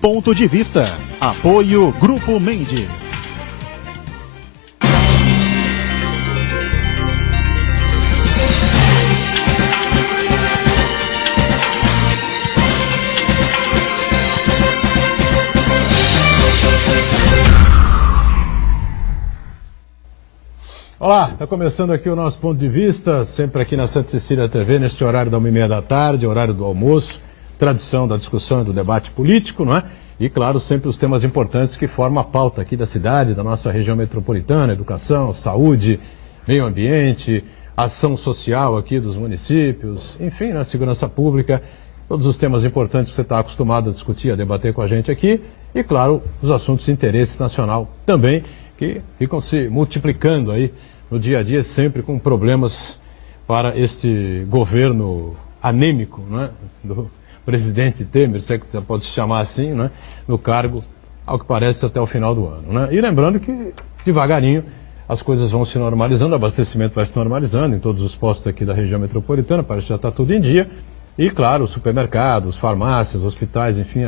Ponto de Vista. Apoio Grupo Mendes. Olá, está começando aqui o nosso Ponto de Vista, sempre aqui na Santa Cecília TV, neste horário da 1h30 da tarde, horário do almoço, tradição da discussão e do debate político, não é? E, claro, sempre os temas importantes que formam a pauta aqui da cidade, da nossa região metropolitana, educação, saúde, meio ambiente, ação social aqui dos municípios, enfim, na segurança pública, todos os temas importantes que você está acostumado a discutir, a debater com a gente aqui, e, claro, os assuntos de interesse nacional também, que ficam se multiplicando aí no dia a dia, sempre com problemas para este governo anêmico, né, do presidente Temer, se é que pode se chamar assim, né, no cargo, ao que parece, até o final do ano. Né? E lembrando que, devagarinho, as coisas vão se normalizando, o abastecimento vai se normalizando em todos os postos aqui da região metropolitana, parece que já está tudo em dia. E, claro, supermercados, farmácias, hospitais, enfim,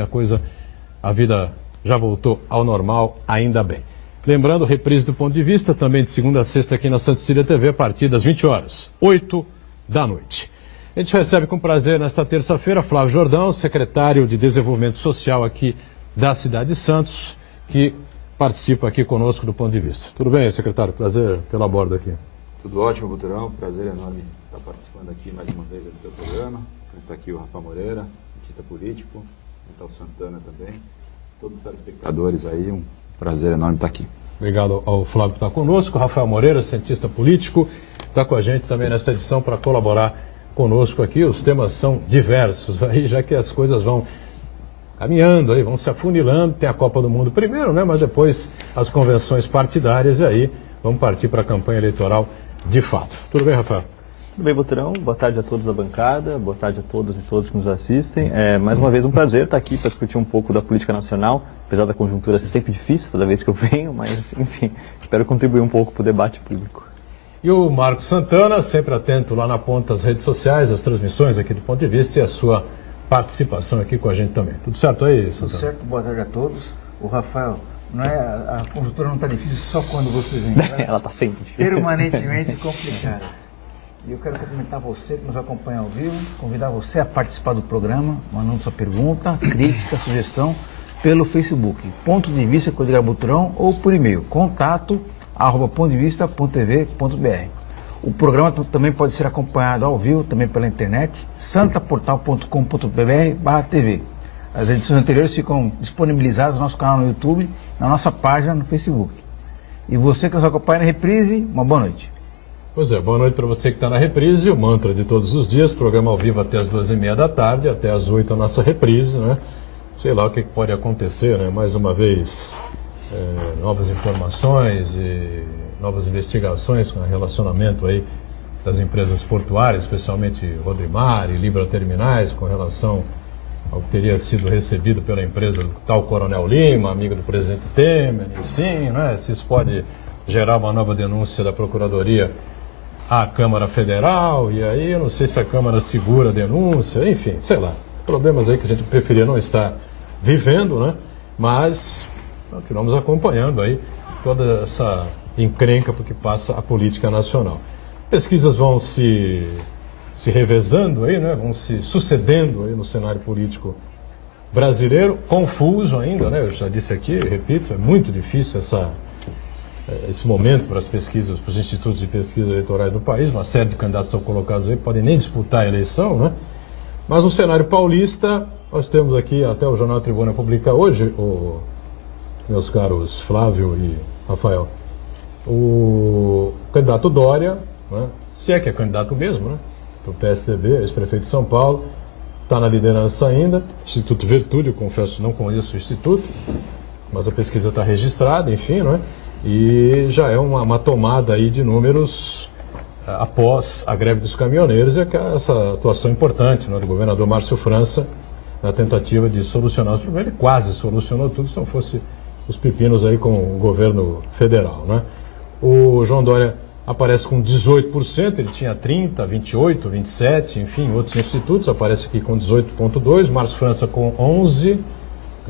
a vida já voltou ao normal, ainda bem. Lembrando, reprise do Ponto de Vista, também de segunda a sexta aqui na Santa Cecília TV, a partir das 20 horas, 8 da noite. A gente recebe com prazer nesta terça-feira Flávio Jordão, secretário de Desenvolvimento Social aqui da cidade de Santos, que participa aqui conosco do Ponto de Vista. Tudo bem, secretário? Prazer tê-lo a bordo aqui. Tudo ótimo, Buturão. Prazer enorme estar participando aqui mais uma vez do teu programa. Está aqui o Rafa Moreira, cientista político, está o Santana também. Todos os telespectadores aí, um prazer enorme estar aqui. Obrigado ao Flávio que está conosco. Rafael Moreira, cientista político, está com a gente também nessa edição para colaborar conosco aqui. Os temas são diversos, aí, já que as coisas vão caminhando, aí, vão se afunilando. Tem a Copa do Mundo primeiro, né? Mas depois as convenções partidárias e aí vamos partir para a campanha eleitoral de fato. Tudo bem, Rafael? Tudo bem, Buturão? Boa tarde a todos da bancada, boa tarde a todos e todos que nos assistem. Mais uma vez um prazer estar aqui para discutir um pouco da política nacional, apesar da conjuntura ser sempre difícil toda vez que eu venho, mas enfim, espero contribuir um pouco para o debate público. E o Marcos Santana, sempre atento lá na ponta das redes sociais, as transmissões aqui do Ponto de Vista e a sua participação aqui com a gente também. Tudo certo aí, Santana? Tudo certo, boa tarde a todos. O Rafael, não é, a conjuntura não está difícil só quando você vem. Ela está sempre difícil. Permanentemente complicada. E eu quero cumprimentar você que nos acompanha ao vivo, convidar você a participar do programa, mandando sua pergunta, crítica, sugestão, pelo Facebook, Ponto de Vista com Edgar Buturão, ou por e-mail, contato@pontodevista.tv.br. O programa também pode ser acompanhado ao vivo, também pela internet, santaportal.com.br/tv. As edições anteriores ficam disponibilizadas no nosso canal no YouTube, na nossa página no Facebook. E você que nos acompanha na reprise, uma boa noite. Pois é, boa noite para você que está na reprise, o mantra de todos os dias, programa ao vivo até as 2h30 da tarde, até as 8 a nossa reprise, né? Sei lá o que pode acontecer, né? Mais uma vez, novas informações e novas investigações com o relacionamento aí das empresas portuárias, especialmente Rodrimar e Libra Terminais, com relação ao que teria sido recebido pela empresa do tal Coronel Lima, amigo do presidente Temer, e sim, né? Se isso pode gerar uma nova denúncia da Procuradoria à Câmara Federal, e aí eu não sei se a Câmara segura a denúncia, enfim, sei lá, problemas aí que a gente preferia não estar vivendo, né? Mas que vamos acompanhando aí toda essa encrenca porque passa a política nacional. Pesquisas vão se revezando aí, né? Vão se sucedendo aí no cenário político brasileiro, confuso ainda, né? Eu já disse aqui, repito, é muito difícil esse momento para as pesquisas, para os institutos de pesquisa eleitorais do país. Uma série de candidatos estão colocados aí, podem nem disputar a eleição, né? Mas no cenário paulista, nós temos aqui, até o Jornal Tribuna publica hoje, meus caros Flávio e Rafael, o candidato Dória, né? Se é que é candidato mesmo, né? Para o PSDB, ex-prefeito de São Paulo, está na liderança ainda. Instituto Virtude, eu confesso, não conheço o Instituto, mas a pesquisa está registrada, enfim, não é? E já é uma tomada aí de números após a greve dos caminhoneiros e essa atuação importante, né, do governador Márcio França na tentativa de solucionar o problema. Ele quase solucionou tudo, se não fosse os pepinos aí com o governo federal, né? O João Dória aparece com 18%, ele tinha 30%, 28%, 27%, enfim, outros institutos, aparece aqui com 18,2%, Márcio França com 11%,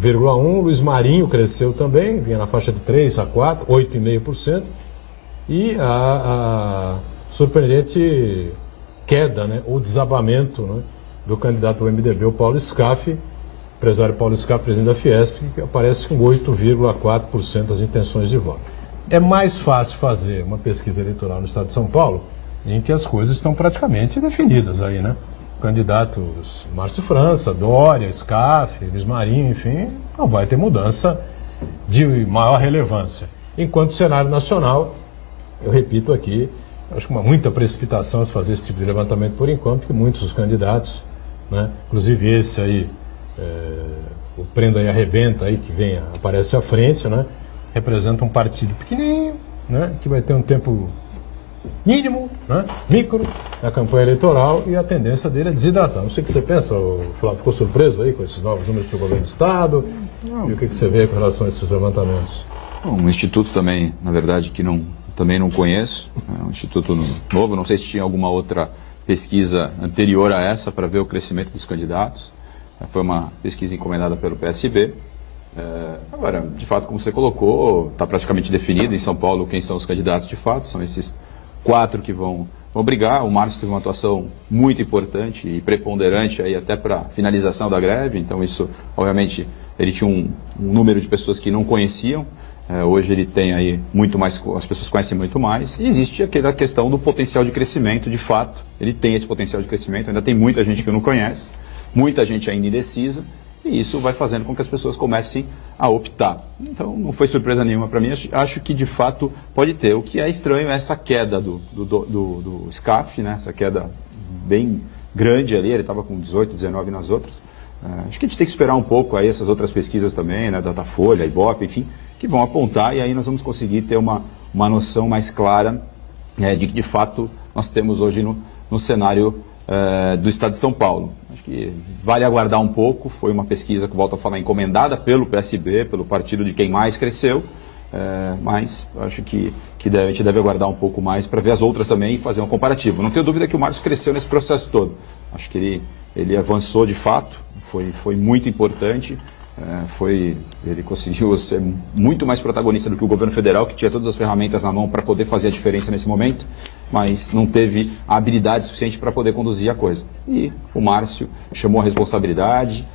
0,1%. Luiz Marinho cresceu também, vinha na faixa de 3 a 4, 8,5%. E a surpreendente queda, né, ou desabamento, né, do candidato do MDB, o Paulo Scaff, empresário Paulo Scaff, presidente da Fiesp, que aparece com 8,4% das intenções de voto. É mais fácil fazer uma pesquisa eleitoral no estado de São Paulo, em que as coisas estão praticamente definidas aí, né? Candidatos Márcio França, Dória, Scaff, Luiz Marinho, enfim, não vai ter mudança de maior relevância. Enquanto o cenário nacional, eu repito aqui, acho que muita precipitação a se fazer esse tipo de levantamento por enquanto, porque muitos dos candidatos, né, inclusive esse aí, o Prenda e Arrebenta aí, que vem, aparece à frente, né, representa um partido pequenininho, né, que vai ter um tempo mínimo, né, micro, na campanha eleitoral, e a tendência dele é desidratar. Não sei o que você pensa, Flávio, ficou surpreso aí com esses novos números do governo do Estado? Não. E o que você vê com relação a esses levantamentos? Um instituto também, na verdade, que também não conheço, é um instituto novo, não sei se tinha alguma outra pesquisa anterior a essa para ver o crescimento dos candidatos. Foi uma pesquisa encomendada pelo PSB. Agora, de fato, como você colocou, está praticamente definido em São Paulo quem são os candidatos de fato, são esses 4 que vão brigar. O Márcio teve uma atuação muito importante e preponderante aí até para a finalização da greve, então isso, obviamente, ele tinha um número de pessoas que não conheciam. Hoje ele tem aí muito mais, as pessoas conhecem muito mais, e existe aquela questão do potencial de crescimento, de fato, ele tem esse potencial de crescimento, ainda tem muita gente que não conhece, muita gente ainda indecisa, e isso vai fazendo com que as pessoas comecem a optar. Então não foi surpresa nenhuma para mim, acho que de fato pode ter. O que é estranho é essa queda do Scaff, né? Essa queda bem grande ali, ele estava com 18, 19 nas outras. Acho que a gente tem que esperar um pouco aí essas outras pesquisas também, né? Datafolha, Ibope, enfim, que vão apontar, e aí nós vamos conseguir ter uma noção mais clara de que de fato nós temos hoje no cenário do Estado de São Paulo. Acho que vale aguardar um pouco, foi uma pesquisa que, volto a falar, encomendada pelo PSB, pelo partido de quem mais cresceu, mas acho que a gente deve aguardar um pouco mais para ver as outras também e fazer um comparativo. Não tenho dúvida que o Márcio cresceu nesse processo todo. Acho que ele avançou de fato, foi muito importante. Ele conseguiu ser muito mais protagonista do que o governo federal, que tinha todas as ferramentas na mão para poder fazer a diferença nesse momento, mas não teve a habilidade suficiente para poder conduzir a coisa. E o Márcio chamou a responsabilidade,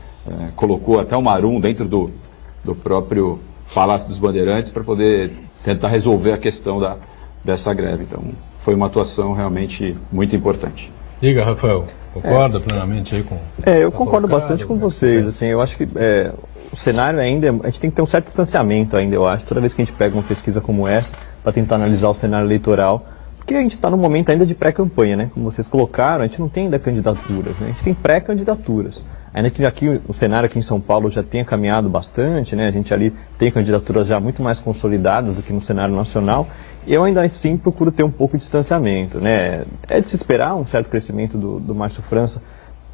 colocou até o Marum dentro do próprio Palácio dos Bandeirantes para poder tentar resolver a questão dessa greve. Então, foi uma atuação realmente muito importante. Diga, Rafael, concorda plenamente aí com... eu concordo bastante com vocês, assim, eu acho que o cenário ainda, a gente tem que ter um certo distanciamento ainda, eu acho, toda vez que a gente pega uma pesquisa como essa, para tentar analisar o cenário eleitoral, porque a gente está no momento ainda de pré-campanha, né, como vocês colocaram, a gente não tem ainda candidaturas, né, a gente tem pré-candidaturas, ainda que aqui, o cenário aqui em São Paulo já tenha caminhado bastante, né, a gente ali tem candidaturas já muito mais consolidadas do que no cenário nacional. Eu ainda assim procuro ter um pouco de distanciamento, né? É de se esperar um certo crescimento do Márcio França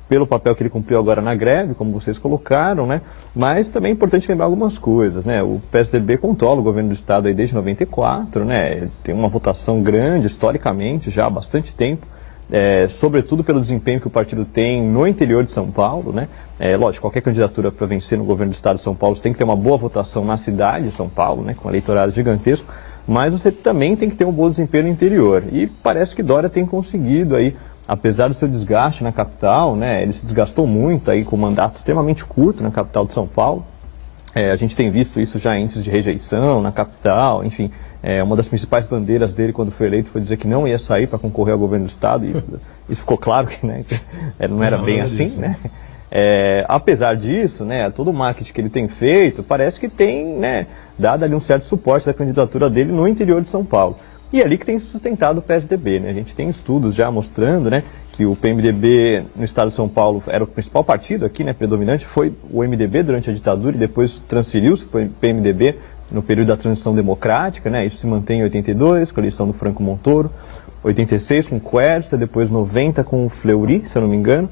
pelo papel que ele cumpriu agora na greve, como vocês colocaram, né? Mas também é importante lembrar algumas coisas, né? O PSDB controla o governo do estado aí desde 94, né? Ele tem uma votação grande, historicamente, já há bastante tempo, sobretudo pelo desempenho que o partido tem no interior de São Paulo, né? Lógico, qualquer candidatura para vencer no governo do estado de São Paulo tem que ter uma boa votação na cidade de São Paulo, né? Com um eleitorado gigantesco. Mas você também tem que ter um bom desempenho no interior. E parece que Dória tem conseguido aí, apesar do seu desgaste na capital, né, ele se desgastou muito aí com um mandato extremamente curto na capital de São Paulo. A gente tem visto isso já em índices de rejeição na capital, enfim. Uma das principais bandeiras dele quando foi eleito foi dizer que não ia sair para concorrer ao governo do estado. E isso ficou claro que, né, que não era bem assim, né? Apesar disso, né, todo o marketing que ele tem feito, parece que tem, né, dado ali um certo suporte da candidatura dele no interior de São Paulo. E é ali que tem sustentado o PSDB, né? A gente tem estudos já mostrando, né, que o PMDB no estado de São Paulo era o principal partido aqui, né, predominante, foi o MDB durante a ditadura e depois transferiu-se para o PMDB no período da transição democrática, né? Isso se mantém em 82, com a eleição do Franco Montoro, 86 com o Quercia, depois 90 com o Fleury, se eu não me engano.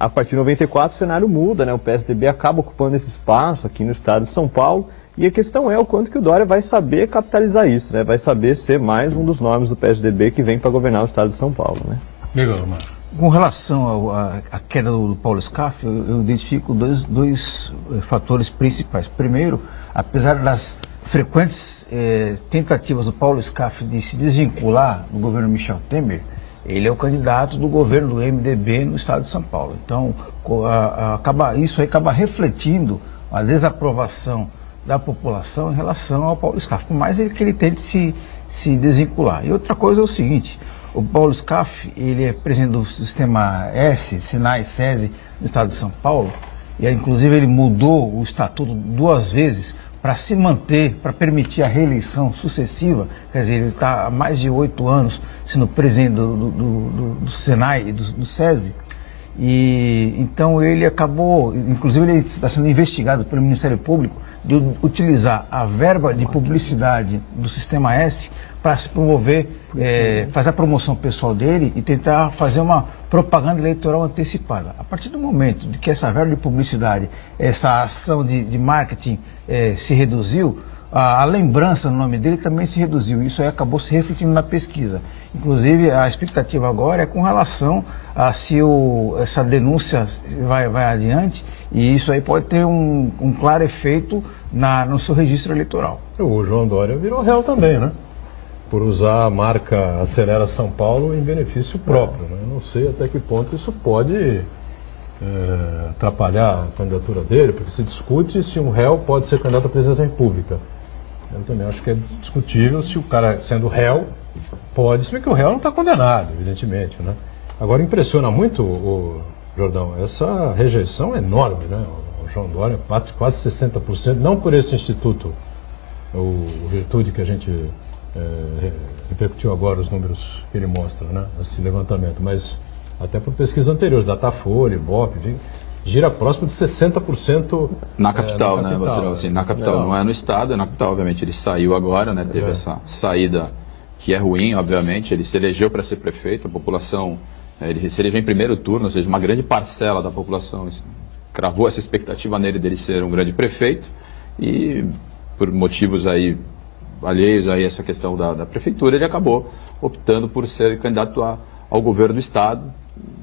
A partir de 94 o cenário muda, né? O PSDB acaba ocupando esse espaço aqui no estado de São Paulo. E a questão é o quanto que o Dória vai saber capitalizar isso, né? Vai saber ser mais um dos nomes do PSDB que vem para governar o estado de São Paulo, né? Legal, Marcos. Com relação à queda do Paulo Scaff, eu identifico dois fatores principais. Primeiro, apesar das frequentes tentativas do Paulo Scaff de se desvincular do governo Michel Temer, ele é o candidato do governo do MDB no estado de São Paulo. Então, isso aí acaba refletindo a desaprovação da população em relação ao Paulo Scaff, por mais que ele tente se desvincular. E outra coisa é o seguinte, o Paulo Scaff, ele é presidente do sistema S, Sinai, SESI, no estado de São Paulo, e inclusive ele mudou o estatuto 2 vezes para se manter, para permitir a reeleição sucessiva, quer dizer, ele está há mais de 8 anos sendo presidente do Sinai e do SESI, e então ele acabou, inclusive ele está sendo investigado pelo Ministério Público de utilizar a verba de publicidade do Sistema S para se promover, fazer a promoção pessoal dele e tentar fazer uma propaganda eleitoral antecipada. A partir do momento de que essa verba de publicidade, essa ação de marketing se reduziu, a lembrança no nome dele também se reduziu. Isso aí acabou se refletindo na pesquisa. Inclusive, a expectativa agora é com relação a se essa denúncia vai adiante, e isso aí pode ter um claro efeito no seu registro eleitoral. O João Dória virou réu também, né? Por usar a marca Acelera São Paulo em benefício próprio. Né? Não sei até que ponto isso pode atrapalhar a candidatura dele, porque se discute se um réu pode ser candidato a presidente da República. Eu também acho que é discutível se o cara, sendo réu, pode, se bem que o réu não está condenado, evidentemente, né? Agora, impressiona muito, Jordão, essa rejeição enorme, né? O João Dória, quase 60%, não por esse instituto, o Virtude, que a gente repercutiu agora os números que ele mostra, né? Esse levantamento, mas até por pesquisas anteriores, Datafolha, Ibope, gira próximo de 60% na capital, né, Baturão? Assim, na capital, não é no estado, é na capital. Obviamente ele saiu agora, né? Teve essa saída que é ruim, obviamente. Ele se elegeu para ser prefeito, a população, ele se elegeu em primeiro turno, ou seja, uma grande parcela da população cravou essa expectativa nele dele ser um grande prefeito, e por motivos aí alheios a essa questão da prefeitura, ele acabou optando por ser candidato ao governo do estado.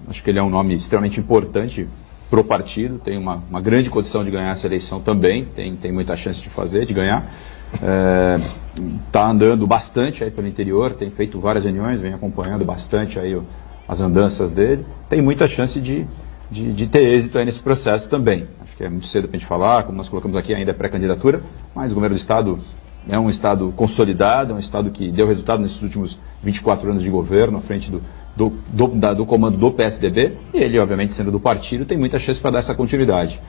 Acho que ele é um nome extremamente importante para o partido, tem uma grande condição de ganhar essa eleição também, tem muita chance de ganhar. Está andando bastante aí pelo interior, tem feito várias reuniões, vem acompanhando bastante aí as andanças dele, tem muita chance de ter êxito aí nesse processo também. Acho que é muito cedo para a gente falar, como nós colocamos aqui, ainda é pré-candidatura, mas o governo do estado é um estado consolidado, é um estado que deu resultado nesses últimos 24 anos de governo, à frente do comando do PSDB, e ele, obviamente, sendo do partido, tem muita chance para dar essa continuidade.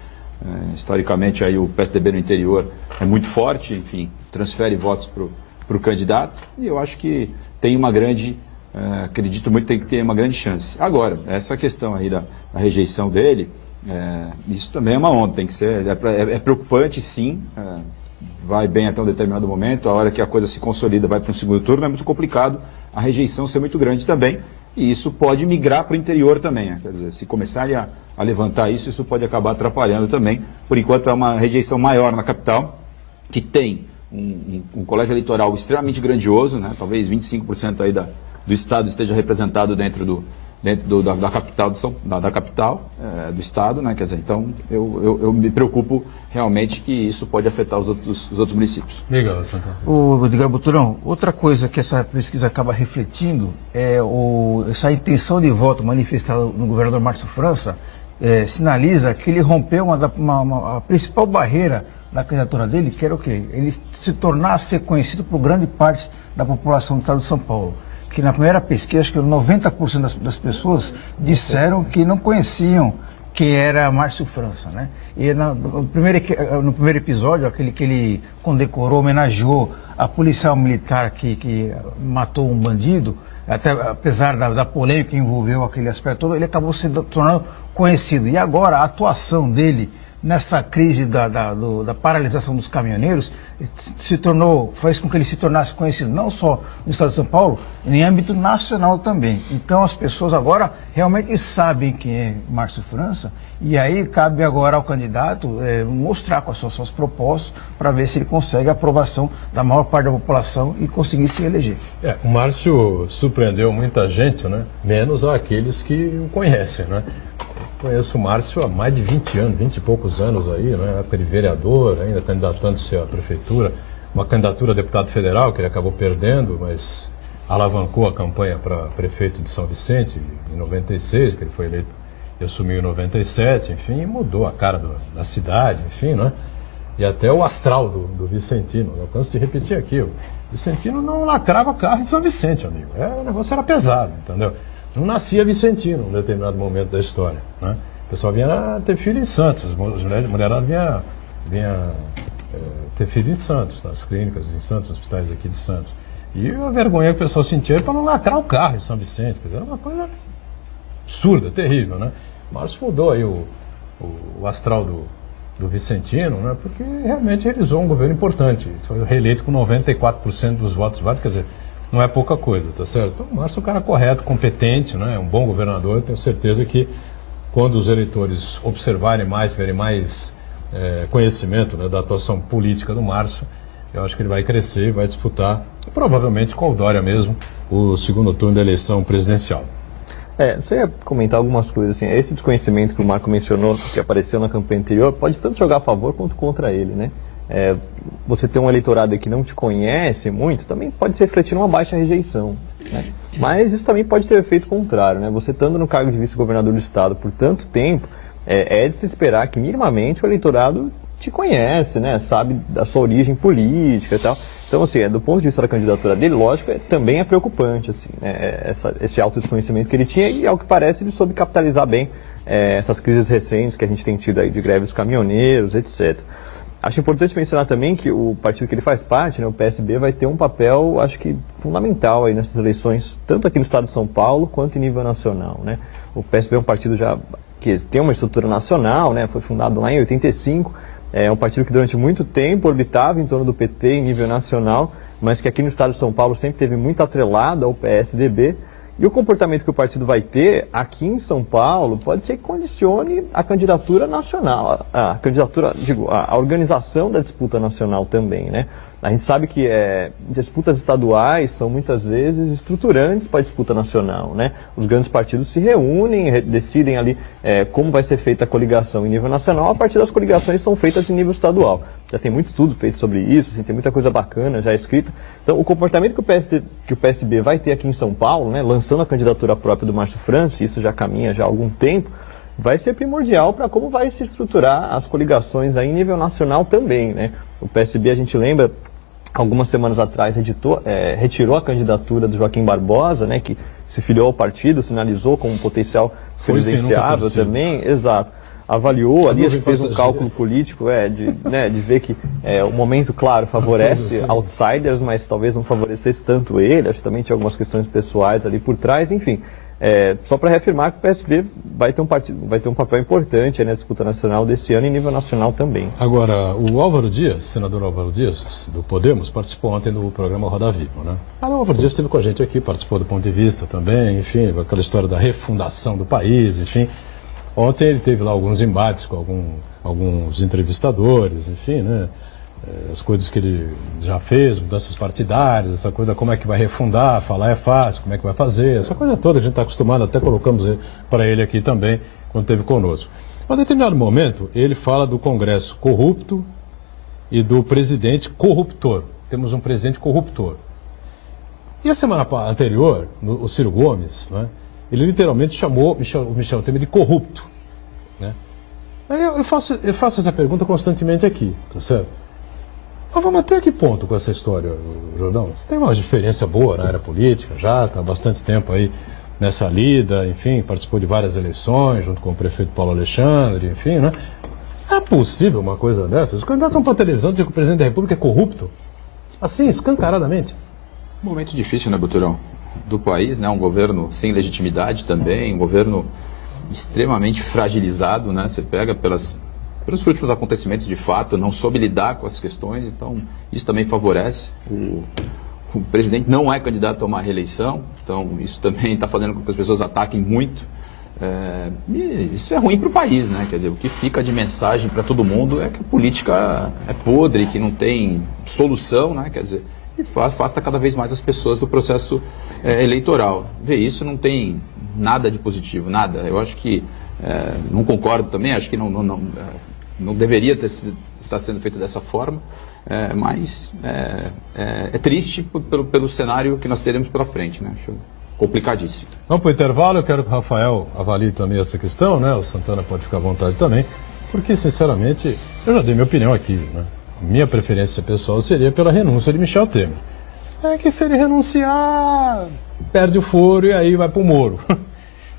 Historicamente, aí, o PSDB no interior é muito forte, enfim, transfere votos para o candidato, e eu acho que tem uma grande, acredito muito que tem que ter uma grande chance. Agora, essa questão aí da rejeição dele, isso também é uma onda, tem que ser, é preocupante, sim, vai bem até um determinado momento, a hora que a coisa se consolida, vai para um segundo turno, é muito complicado a rejeição ser muito grande também, e isso pode migrar para o interior também, quer dizer, se começarem a levantar isso pode acabar atrapalhando também. Por enquanto é uma rejeição maior na capital, que tem um colégio eleitoral extremamente grandioso, né? Talvez 25% aí do estado esteja representado dentro da capital da capital do estado, né? Quer dizer, então eu me preocupo realmente que isso pode afetar os outros municípios. Legal, Santana. O Edgar Buturão, outra coisa que essa pesquisa acaba refletindo é essa intenção de voto manifestada no governador Márcio França, sinaliza que ele rompeu a principal barreira da candidatura dele, que era o quê? Ele se tornar a ser conhecido por grande parte da população do estado de São Paulo. Que na primeira pesquisa, acho que 90% das pessoas disseram que não conheciam quem era Márcio França, né? E no primeiro episódio, aquele que ele condecorou, homenageou a policial militar que matou um bandido, até apesar da polêmica que envolveu aquele aspecto todo, ele acabou se tornando conhecido. E agora a atuação dele nessa crise da paralisação dos caminhoneiros, fez com que ele se tornasse conhecido não só no estado de São Paulo, em âmbito nacional também. Então as pessoas agora realmente sabem quem é Márcio França, e aí cabe agora ao candidato mostrar quais são as suas propostas para ver se ele consegue a aprovação da maior parte da população e conseguir se eleger. O Márcio surpreendeu muita gente, né? Menos aqueles que o conhecem, né? Conheço o Márcio há mais de 20 anos, 20 e poucos anos aí, né? Época de vereador, ainda candidatando-se à prefeitura, uma candidatura a deputado federal que ele acabou perdendo, mas alavancou a campanha para prefeito de São Vicente em 96, que ele foi eleito e assumiu em 97, enfim, e mudou a cara da cidade, enfim, né? E até o astral do Vicentino. Eu canso de repetir aqui, o Vicentino não lacrava carro em São Vicente, amigo. O negócio era pesado, entendeu? Não nascia Vicentino em um determinado momento da história, né? O pessoal vinha ter filho em Santos, as mulheradas vinha ter filho em Santos, nas clínicas em Santos, hospitais aqui de Santos. E a vergonha que o pessoal sentia para não lacrar o carro em São Vicente, quer dizer, era uma coisa absurda, terrível, né? O Márcio mudou aí o astral do Vicentino, né? Porque realmente realizou um governo importante, foi reeleito com 94% dos votos válidos, quer dizer, não é pouca coisa, tá certo? Então, o Márcio é um cara correto, competente, né? É um bom governador. Tenho certeza que quando os eleitores observarem mais, verem mais conhecimento, né, da atuação política do Márcio, eu acho que ele vai crescer e vai disputar, provavelmente com o Dória mesmo, o segundo turno da eleição presidencial. Você ia comentar algumas coisas, assim, esse desconhecimento que o Marco mencionou, que apareceu na campanha anterior, pode tanto jogar a favor quanto contra ele, né? Você ter um eleitorado que não te conhece muito, também pode se refletir numa baixa rejeição, né? Mas isso também pode ter efeito contrário, né? Você estando no cargo de vice-governador do estado por tanto tempo, é de se esperar que minimamente o eleitorado te conhece, né? Sabe da sua origem política e tal. Então, assim, do ponto de vista da candidatura dele, lógico, também é preocupante, assim, né? Esse alto desconhecimento que ele tinha, e ao que parece ele soube capitalizar bem essas crises recentes que a gente tem tido aí de greve dos caminhoneiros, etc. Acho importante mencionar também que o partido que ele faz parte, né, o PSB, vai ter um papel, acho que fundamental aí nessas eleições, tanto aqui no estado de São Paulo quanto em nível nacional, né? O PSB é um partido já que tem uma estrutura nacional, né? Foi fundado lá em 85, é um partido que durante muito tempo orbitava em torno do PT em nível nacional, mas que aqui no estado de São Paulo sempre teve muito atrelado ao PSDB. E o comportamento que o partido vai ter aqui em São Paulo pode ser que condicione a candidatura nacional, a organização da disputa nacional também, né? A gente sabe que disputas estaduais são muitas vezes estruturantes para a disputa nacional, né? Os grandes partidos se reúnem, decidem ali como vai ser feita a coligação em nível nacional, a partir das coligações são feitas em nível estadual. Já tem muito estudo feito sobre isso, assim, tem muita coisa bacana já escrita. Então, o comportamento que o PSB vai ter aqui em São Paulo, né, lançando a candidatura própria do Márcio França, isso já caminha já há algum tempo, vai ser primordial para como vai se estruturar as coligações aí em nível nacional também, né? O PSB, a gente lembra, algumas semanas atrás retirou a candidatura do Joaquim Barbosa, né, que se filiou ao partido, sinalizou como um potencial presidenciável também, exato. Avaliou ali, acho que fez um cálculo político de ver que o momento, claro, favorece outsiders, mas talvez não favorecesse tanto ele, acho que também tinha algumas questões pessoais ali por trás, enfim. Só para reafirmar que o PSB vai ter um papel importante na disputa nacional desse ano e nível nacional também. Agora, o Álvaro Dias, senador Álvaro Dias, do Podemos, participou ontem do programa Roda Viva, né? O Álvaro Dias esteve com a gente aqui, participou do Ponto de Vista também, enfim, aquela história da refundação do país, enfim. Ontem ele teve lá alguns embates com alguns entrevistadores, enfim, né? As coisas que ele já fez, mudanças partidárias, essa coisa, como é que vai refundar, falar é fácil, como é que vai fazer, essa coisa toda que a gente está acostumado, até colocamos para ele aqui também, quando esteve conosco. Em determinado momento, ele fala do Congresso corrupto e do presidente corruptor. Temos um presidente corruptor. E a semana anterior, o Ciro Gomes, né, ele literalmente chamou o Michel Temer de corrupto, né? Eu faço essa pergunta constantemente aqui, tá certo? Mas vamos até que ponto com essa história, Jordão? Você tem uma diferença boa na área política, já está há bastante tempo aí nessa lida, enfim, participou de várias eleições, junto com o prefeito Paulo Alexandre, enfim, né? É possível uma coisa dessas? Os candidatos vão para a televisão dizer que o presidente da República é corrupto? Assim, escancaradamente. Momento difícil, né, Boturão? Do país, né? Um governo sem legitimidade também, um governo extremamente fragilizado, né? Você pega pelas pelos últimos acontecimentos de fato, não soube lidar com as questões, então isso também favorece. O presidente não é candidato a uma reeleição, então isso também está fazendo com que as pessoas ataquem muito. E isso é ruim para o país, né? Quer dizer, o que fica de mensagem para todo mundo é que a política é podre, que não tem solução, né? Quer dizer, e afasta cada vez mais as pessoas do processo eleitoral. Ver isso não tem nada de positivo, nada. Eu acho que, não concordo também, acho que não deveria estar sendo feito dessa forma, mas é triste pelo cenário que nós teremos pela frente, né? Acho complicadíssimo. Vamos para o intervalo, eu quero que o Rafael avalie também essa questão, né? O Santana pode ficar à vontade também, porque, sinceramente, eu já dei minha opinião aqui, né? Minha preferência pessoal seria pela renúncia de Michel Temer. É que se ele renunciar, perde o foro e aí vai para o Moro.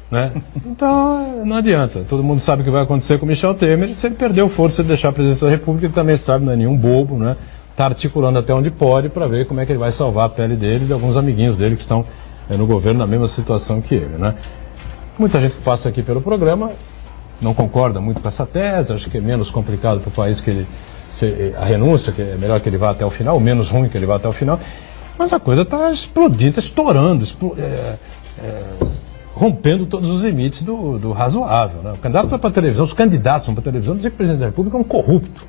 Né? Então, não adianta. Todo mundo sabe o que vai acontecer com o Michel Temer. Se ele perder o foro, se ele deixar a presidência da República, ele também sabe, não é nenhum bobo, né? Está articulando até onde pode para ver como é que ele vai salvar a pele dele e de alguns amiguinhos dele que estão no governo na mesma situação que ele, né? Muita gente que passa aqui pelo programa não concorda muito com essa tese, acha que é menos complicado para o país que ele a renúncia, que é melhor que ele vá até o final, menos ruim que ele vá até o final, mas a coisa está explodindo, estourando, rompendo todos os limites do razoável, né? O candidato vai para a televisão, os candidatos vão para a televisão dizer que o presidente da República é um corrupto,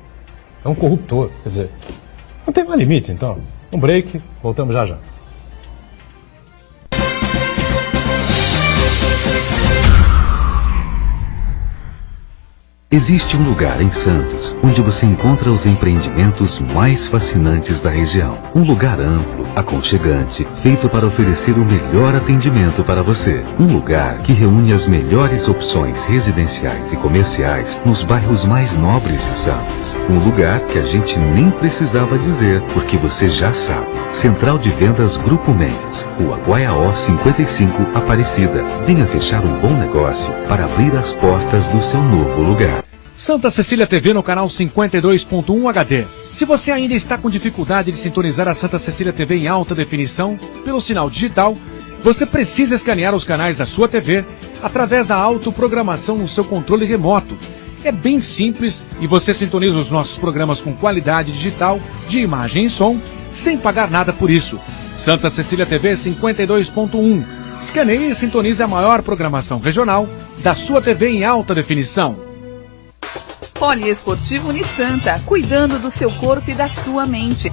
é um corruptor, quer dizer, não tem mais limite, então. Um break, voltamos já já. Existe um lugar em Santos onde você encontra os empreendimentos mais fascinantes da região. Um lugar amplo, aconchegante, feito para oferecer o melhor atendimento para você. Um lugar que reúne as melhores opções residenciais e comerciais nos bairros mais nobres de Santos. Um lugar que a gente nem precisava dizer, porque você já sabe. Central de Vendas Grupo Mendes, Rua Guaiaó 55, Aparecida. Venha fechar um bom negócio para abrir as portas do seu novo lugar. Santa Cecília TV no canal 52.1 HD. Se você ainda está com dificuldade de sintonizar a Santa Cecília TV em alta definição pelo sinal digital, você precisa escanear os canais da sua TV através da autoprogramação no seu controle remoto. É bem simples e você sintoniza os nossos programas com qualidade digital de imagem e som sem pagar nada por isso. Santa Cecília TV 52.1. Escaneie e sintonize a maior programação regional da sua TV em alta definição. Poliesportivo Unisanta, cuidando do seu corpo e da sua mente.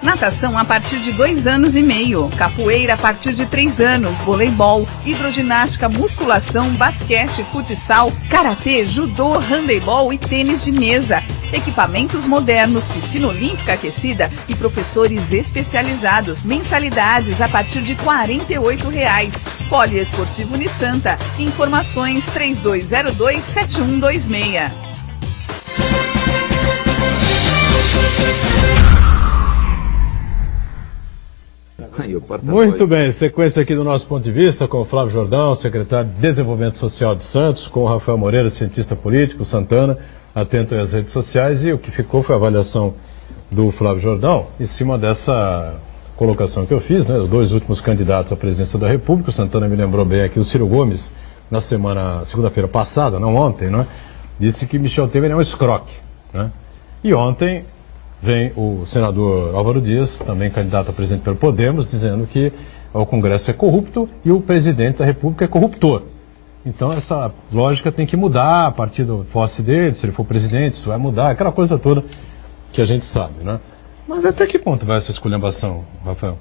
Natação a partir de 2 anos e meio, capoeira a partir de 3 anos, voleibol, hidroginástica, musculação, basquete, futsal, karatê, judô, handebol e tênis de mesa. Equipamentos modernos, piscina olímpica aquecida e professores especializados. Mensalidades a partir de R$ 48,00. Poliesportivo Unisanta. Informações 3202-7126. Muito bem, sequência aqui do nosso ponto de vista com o Flávio Jordão, secretário de Desenvolvimento Social de Santos, com o Rafael Moreira, cientista político, Santana, atento às redes sociais, e o que ficou foi a avaliação do Flávio Jordão em cima dessa colocação que eu fiz, né, os 2 últimos candidatos à presidência da República. O Santana me lembrou bem aqui, o Ciro Gomes, na segunda-feira passada, não ontem, né, disse que Michel Temer é um escroque, né, e ontem vem o senador Álvaro Dias, também candidato a presidente pelo Podemos, dizendo que o Congresso é corrupto e o presidente da República é corruptor. Então essa lógica tem que mudar a partir da posse dele, se ele for presidente, isso vai mudar, aquela coisa toda que a gente sabe, né? Mas até que ponto vai essa esculhambação, Rafael?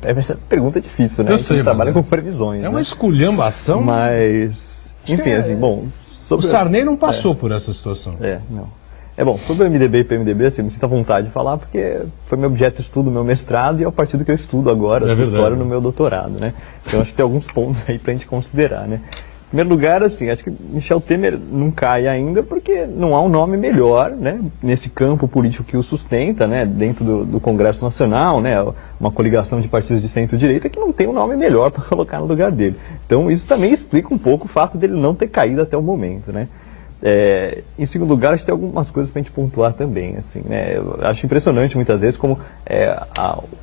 Essa pergunta é difícil, né? Eu sei, a gente trabalha com previsões. É uma esculhambação. Mas, enfim, assim, bom... O Sarney não passou por essa situação. Não. Bom, sobre o MDB e PMDB, assim, me sinto à vontade de falar, porque foi meu objeto de estudo, meu mestrado, e é o partido que eu estudo agora, essa história no meu doutorado, né? Então acho que tem alguns pontos aí pra gente considerar, né? Em primeiro lugar, assim, acho que Michel Temer não cai ainda porque não há um nome melhor, né, nesse campo político que o sustenta, né, dentro do Congresso Nacional, né, uma coligação de partidos de centro-direita que não tem um nome melhor para colocar no lugar dele. Então isso também explica um pouco o fato dele não ter caído até o momento, né? Em segundo lugar, acho que tem algumas coisas para a gente pontuar também, assim, né? Eu acho impressionante muitas vezes como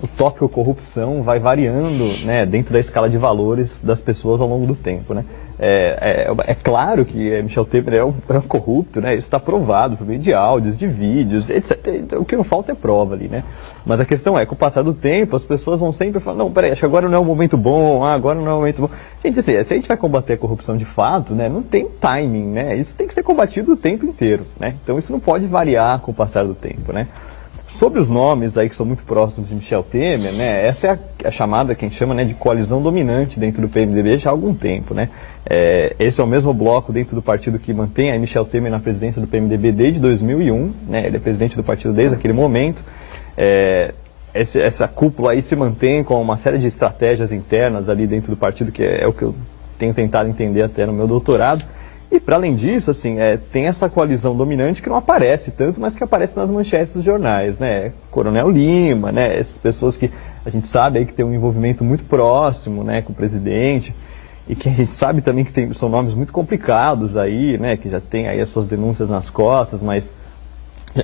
o tópico corrupção vai variando, né, dentro da escala de valores das pessoas ao longo do tempo, né? É claro que Michel Temer é um corrupto, né? Isso está provado por meio de áudios, de vídeos, etc. O que não falta é prova ali, né? Mas a questão é, com o passar do tempo, as pessoas vão sempre falar, não, peraí, acho que agora não é um momento bom, agora não é um momento bom. Gente, assim, se a gente vai combater a corrupção de fato, né, não tem timing, né? Isso tem que ser combatido o tempo inteiro, né? Então isso não pode variar com o passar do tempo, né? Sobre os nomes aí que são muito próximos de Michel Temer, né, essa é a chamada, que a gente chama, né, de coalizão dominante dentro do PMDB já há algum tempo, né. Esse é o mesmo bloco dentro do partido que mantém a Michel Temer na presidência do PMDB desde 2001, né, ele é presidente do partido desde aquele momento. Essa cúpula aí se mantém com uma série de estratégias internas ali dentro do partido, que é o que eu tenho tentado entender até no meu doutorado. E, para além disso, assim, tem essa coalizão dominante que não aparece tanto, mas que aparece nas manchetes dos jornais, né? Coronel Lima, né? Essas pessoas que a gente sabe aí que tem um envolvimento muito próximo, né, com o presidente, e que a gente sabe também que são nomes muito complicados aí, né? Que já tem aí as suas denúncias nas costas, mas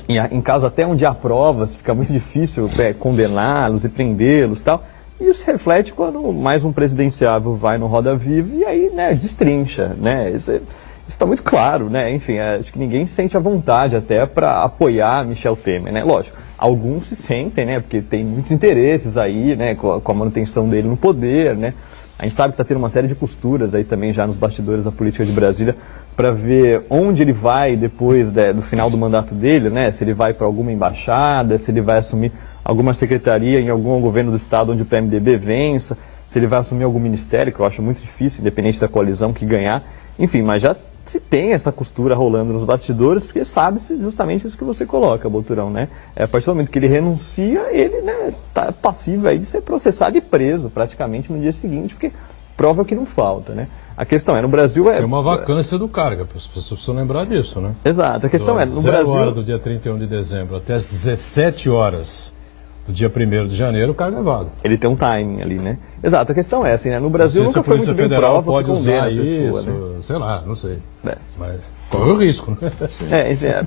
em caso até onde há provas, fica muito difícil condená-los e prendê-los e tal. E isso se reflete quando mais um presidenciável vai no Roda Viva e aí, né, destrincha, né? Isso está muito claro, né? Enfim, acho que ninguém se sente à vontade até para apoiar Michel Temer, né? Lógico, alguns se sentem, né? Porque tem muitos interesses aí, né? Com a manutenção dele no poder, né? A gente sabe que está tendo uma série de costuras aí também já nos bastidores da política de Brasília para ver onde ele vai depois do final do mandato dele, né? Se ele vai para alguma embaixada, se ele vai assumir alguma secretaria em algum governo do estado onde o PMDB vença, se ele vai assumir algum ministério, que eu acho muito difícil, independente da coalizão que ganhar. Enfim, mas já se tem essa costura rolando nos bastidores, porque sabe-se justamente isso que você coloca, Boturão, né? A partir do momento que ele renuncia, ele, né, tá passível aí de ser processado e preso praticamente no dia seguinte, porque prova que não falta, né? A questão no Brasil Tem uma vacância do cargo, as pessoas precisam lembrar disso, né? Exato, a questão no 0 Brasil... hora do dia 31 de dezembro até as 17 horas do dia 1º de janeiro, o cargo é vago. Ele tem um timing ali, né? Exato, a questão é assim, né? No Brasil nunca foi muito bem prova pode usar a pessoa, isso, né? sei lá, não sei. Mas qual é o risco, né?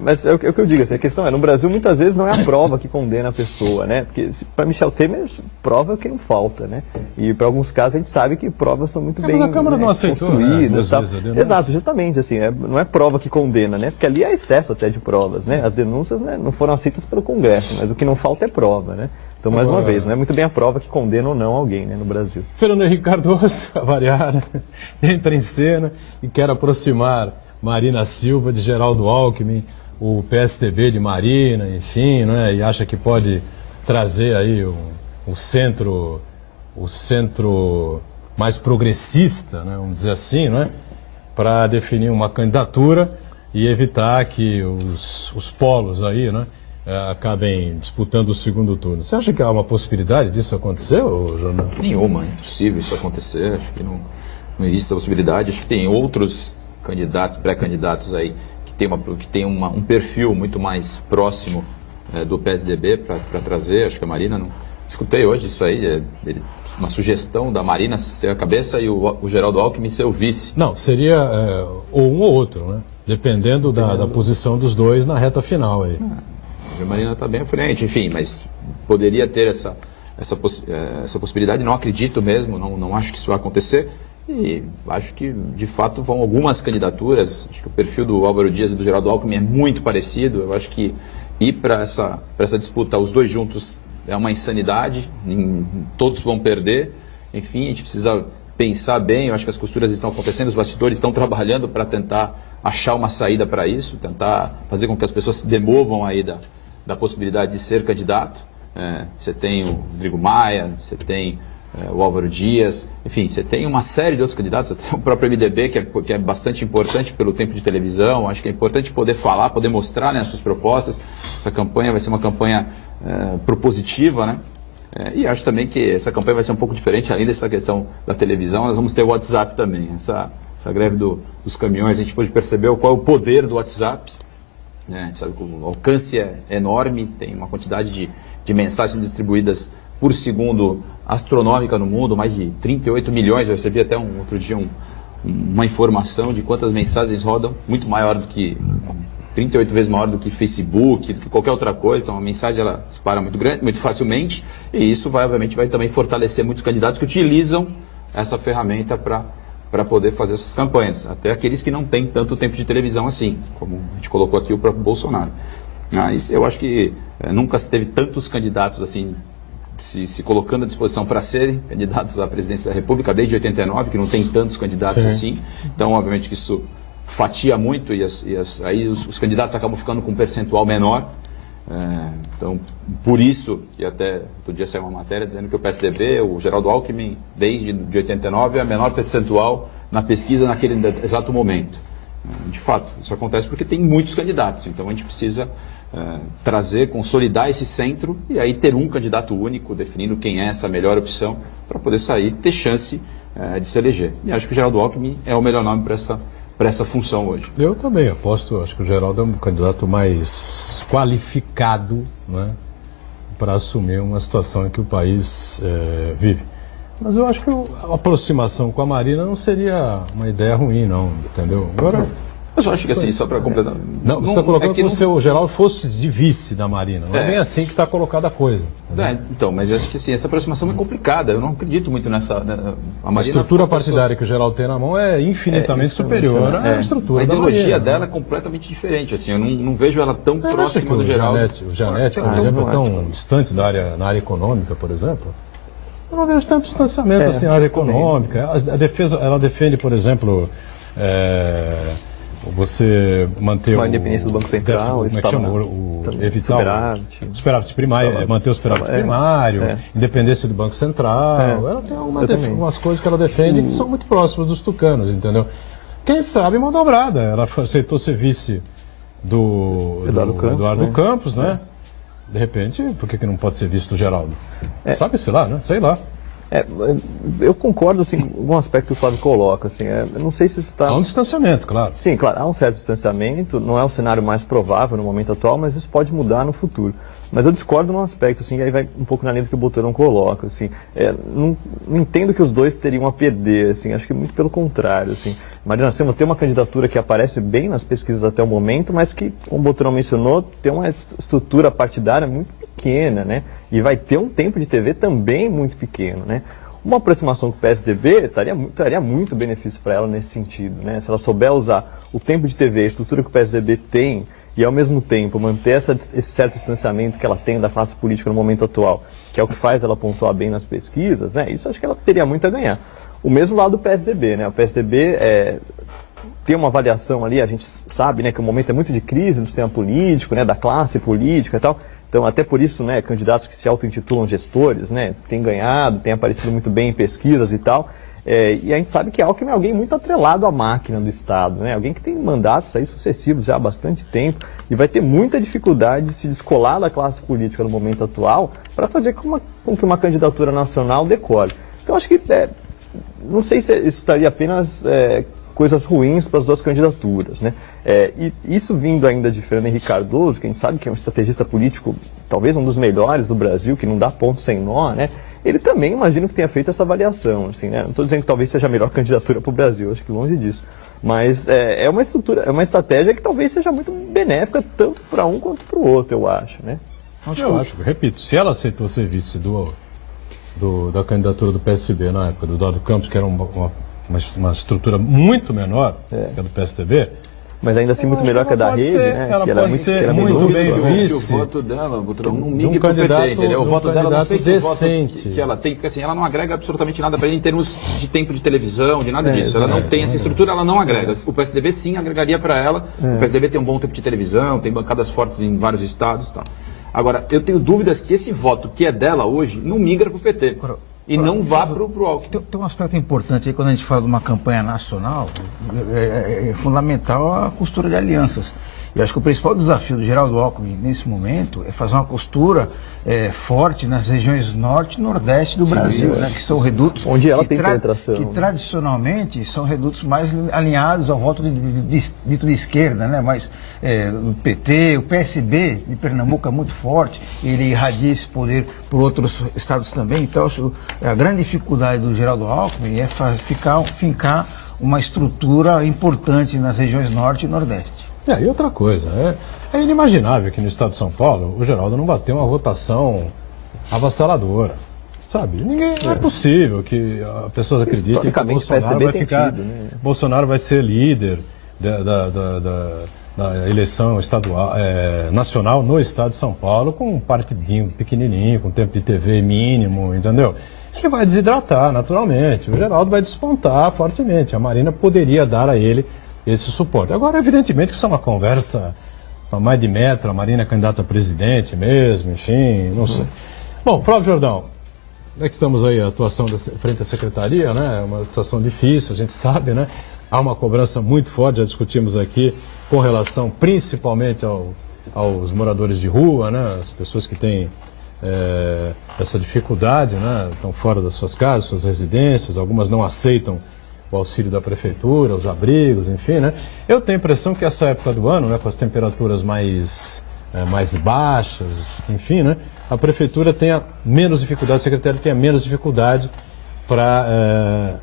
Mas é o que eu digo, assim, a questão no Brasil muitas vezes não é a prova que condena a pessoa, né? Porque para Michel Temer, prova é o que não falta, né? E para alguns casos a gente sabe que provas são muito bem mas a Câmara não aceitou, construídas. Né, Exato, justamente, assim, não é prova que condena, né? Porque ali há excesso até de provas, né? As denúncias, né, não foram aceitas pelo Congresso, mas o que não falta é prova, né? Então, mais uma vez, não é muito bem a prova que condena ou não alguém, né, no Brasil. Fernando Henrique Cardoso, a variar, né, entra em cena e quer aproximar Marina Silva de Geraldo Alckmin, o PSDB de Marina, enfim, né, e acha que pode trazer aí o centro mais progressista, né, vamos dizer assim, né, para definir uma candidatura e evitar que os polos aí, né, acabem disputando o segundo turno. Você acha que há uma possibilidade disso acontecer, Jornal? Nenhuma, é impossível isso acontecer. Acho que não existe essa possibilidade. Acho que tem outros candidatos, pré-candidatos aí, que tem um perfil muito mais próximo do PSDB para trazer. Acho que a Marina não. Escutei hoje isso aí, uma sugestão da Marina ser a cabeça e o Geraldo Alckmin ser o vice. Não, seria ou um ou outro, né? Dependendo da posição dos dois na reta final aí. A Marina está bem à frente, enfim, mas poderia ter essa possibilidade. Não acredito mesmo, não acho que isso vai acontecer. E acho que, de fato, vão algumas candidaturas. Acho que o perfil do Álvaro Dias e do Geraldo Alckmin é muito parecido. Eu acho que ir para essa disputa, os dois juntos, é uma insanidade. Todos vão perder. Enfim, a gente precisa pensar bem. Eu acho que as costuras estão acontecendo, os bastidores estão trabalhando para tentar achar uma saída para isso, tentar fazer com que as pessoas se demovam aí da possibilidade de ser candidato. Você tem o Rodrigo Maia, você tem o Álvaro Dias, enfim, você tem uma série de outros candidatos, você tem o próprio MDB, que é bastante importante pelo tempo de televisão. Acho que é importante poder falar, poder mostrar, né, as suas propostas. Essa campanha vai ser uma campanha propositiva, né? E acho também que essa campanha vai ser um pouco diferente, além dessa questão da televisão, nós vamos ter o WhatsApp também. Essa greve dos caminhões, a gente pôde perceber qual é o poder do WhatsApp. A gente sabe que o alcance é enorme, tem uma quantidade de mensagens distribuídas por segundo astronômica no mundo, mais de 38 milhões. Eu recebi até outro dia uma informação de quantas mensagens rodam, muito maior do que 38 vezes maior do que Facebook, do que qualquer outra coisa. Então a mensagem ela dispara muito grande, muito facilmente, e isso obviamente vai também fortalecer muitos candidatos que utilizam essa ferramenta para para poder fazer essas campanhas. Até aqueles que não têm tanto tempo de televisão assim, como a gente colocou aqui o próprio Bolsonaro. Mas eu acho que nunca se teve tantos candidatos assim, se colocando à disposição para serem candidatos à presidência da República, desde 89, que não tem tantos candidatos assim. Então, obviamente que isso fatia muito e aí os candidatos acabam ficando com um percentual menor. Então, por isso, que até outro dia saiu uma matéria dizendo que o PSDB, o Geraldo Alckmin, desde de 89, é a menor percentual na pesquisa naquele exato momento. De fato, isso acontece porque tem muitos candidatos, então a gente precisa trazer, consolidar esse centro e aí ter um candidato único, definindo quem é essa melhor opção, para poder sair e ter chance de se eleger. E acho que o Geraldo Alckmin é o melhor nome para essa função hoje. Eu também aposto, acho que o Geraldo é um candidato mais qualificado, né, para assumir uma situação em que o país vive. Mas eu acho que a aproximação com a Marina não seria uma ideia ruim, não, entendeu? Agora... Eu só acho que assim, só para completar... Não, você está colocando como se o Geraldo fosse de vice da Marina. Não é bem assim que está colocada a coisa. Então, mas acho que assim, essa aproximação é complicada. Eu não acredito muito nessa... A estrutura partidária que o Geraldo tem na mão é infinitamente superior à estrutura a ideologia da Marina, dela é completamente diferente. Assim, eu não vejo ela tão próxima do Geraldo. O Janete, por exemplo, é tão distante na área econômica, por exemplo. Eu não vejo tanto distanciamento assim na área econômica. Ela defende, por exemplo... você manter a independência do Banco Central, evitar o superávit primário, manter o superávit primário, independência do Banco Central. Ela tem umas coisas que ela defende que são muito próximas dos tucanos, entendeu? Quem sabe uma dobrada. Ela aceitou ser vice do Eduardo Campos, né? De repente, por que não pode ser vice do Geraldo? Sabe-se lá, né? Sei lá. Eu concordo assim, com um aspecto que o Flávio coloca. Assim, eu não sei se está... Há um distanciamento, claro. Sim, claro, há um certo distanciamento, não é o cenário mais provável no momento atual, mas isso pode mudar no futuro. Mas eu discordo num aspecto, assim, e aí vai um pouco na linha do que o Boturão coloca. Assim, não entendo que os dois teriam a perder, assim, acho que muito pelo contrário. Assim. Marina Silva tem uma candidatura que aparece bem nas pesquisas até o momento, mas que, como o Boturão mencionou, tem uma estrutura partidária muito pequena, né? E vai ter um tempo de TV também muito pequeno, né? Uma aproximação com o PSDB traria muito benefício para ela nesse sentido, né? Se ela souber usar o tempo de TV, a estrutura que o PSDB tem, e ao mesmo tempo manter esse certo distanciamento que ela tem da classe política no momento atual, que é o que faz ela pontuar bem nas pesquisas, né? Isso acho que ela teria muito a ganhar. O mesmo lado do PSDB, né? O PSDB tem uma avaliação ali, a gente sabe, né, que o momento é muito de crise do sistema político, né, da classe política e tal. Então, até por isso, né, candidatos que se auto-intitulam gestores, né, têm ganhado, têm aparecido muito bem em pesquisas e tal. E a gente sabe que Alckmin é alguém muito atrelado à máquina do Estado, né, alguém que tem mandatos aí sucessivos já há bastante tempo e vai ter muita dificuldade de se descolar da classe política no momento atual para fazer com que uma candidatura nacional decole. Então, acho que, não sei se isso traria apenas... coisas ruins para as duas candidaturas, né? E isso vindo ainda de Fernando Henrique Cardoso, que a gente sabe que é um estrategista político, talvez um dos melhores do Brasil, que não dá ponto sem nó, né? Ele também imagino que tenha feito essa avaliação, assim, né? Não estou dizendo que talvez seja a melhor candidatura para o Brasil, acho que longe disso. Mas é uma estratégia que talvez seja muito benéfica tanto para um quanto para o outro, eu acho, né? Repito, se ela aceitou ser vice da candidatura do PSB na época do Eduardo Campos, que era uma estrutura muito menor que a do PSDB, mas ainda assim muito melhor que a da Rede, né? Ela pode ser muito bem vice. O voto dela, não migue pro PT, entendeu? O voto dela, não sei se o voto que ela tem, porque assim, ela não agrega absolutamente nada para ele em termos de tempo de televisão, de nada disso. Ela não tem essa estrutura, ela não agrega. O PSDB sim agregaria para ela. O PSDB tem um bom tempo de televisão, tem bancadas fortes em vários estados e tal. Agora, eu tenho dúvidas que esse voto que é dela hoje não migra pro PT. E não vá para o Alckmin. Tem um aspecto importante aí, quando a gente fala de uma campanha nacional, é fundamental a costura de alianças. Eu acho que o principal desafio do Geraldo Alckmin nesse momento é fazer uma costura forte nas regiões norte e nordeste do Brasil, né, que são redutos onde ela tem penetração, que tradicionalmente são redutos mais alinhados ao voto dito de esquerda, né, mas o PT, o PSB de Pernambuco é muito forte, ele irradia esse poder por outros estados também. Então, a grande dificuldade do Geraldo Alckmin é fincar uma estrutura importante nas regiões norte e nordeste. E outra coisa, é inimaginável que no estado de São Paulo o Geraldo não bateu uma votação avassaladora. sabe? Não é possível que as pessoas acreditem que Bolsonaro vai ser líder da eleição estadual, nacional no estado de São Paulo com um partidinho pequenininho, com tempo de TV mínimo, entendeu? Ele vai desidratar naturalmente, o Geraldo vai despontar fortemente, a Marina poderia dar a ele esse suporte. Agora, evidentemente que isso é uma conversa para mais de metro, a Marina é candidata a presidente mesmo, enfim, não sei. Bom, Flávio Jordão, é que estamos aí, a atuação frente à secretaria, né? É uma situação difícil, a gente sabe, né? Há uma cobrança muito forte, já discutimos aqui, com relação principalmente aos moradores de rua, né? As pessoas que têm essa dificuldade, né? Estão fora das suas casas, suas residências, algumas não aceitam o auxílio da prefeitura, os abrigos, enfim, né? Eu tenho a impressão que essa época do ano, né, com as temperaturas mais baixas, enfim, né? A prefeitura tenha menos dificuldade, a secretaria tenha menos dificuldade para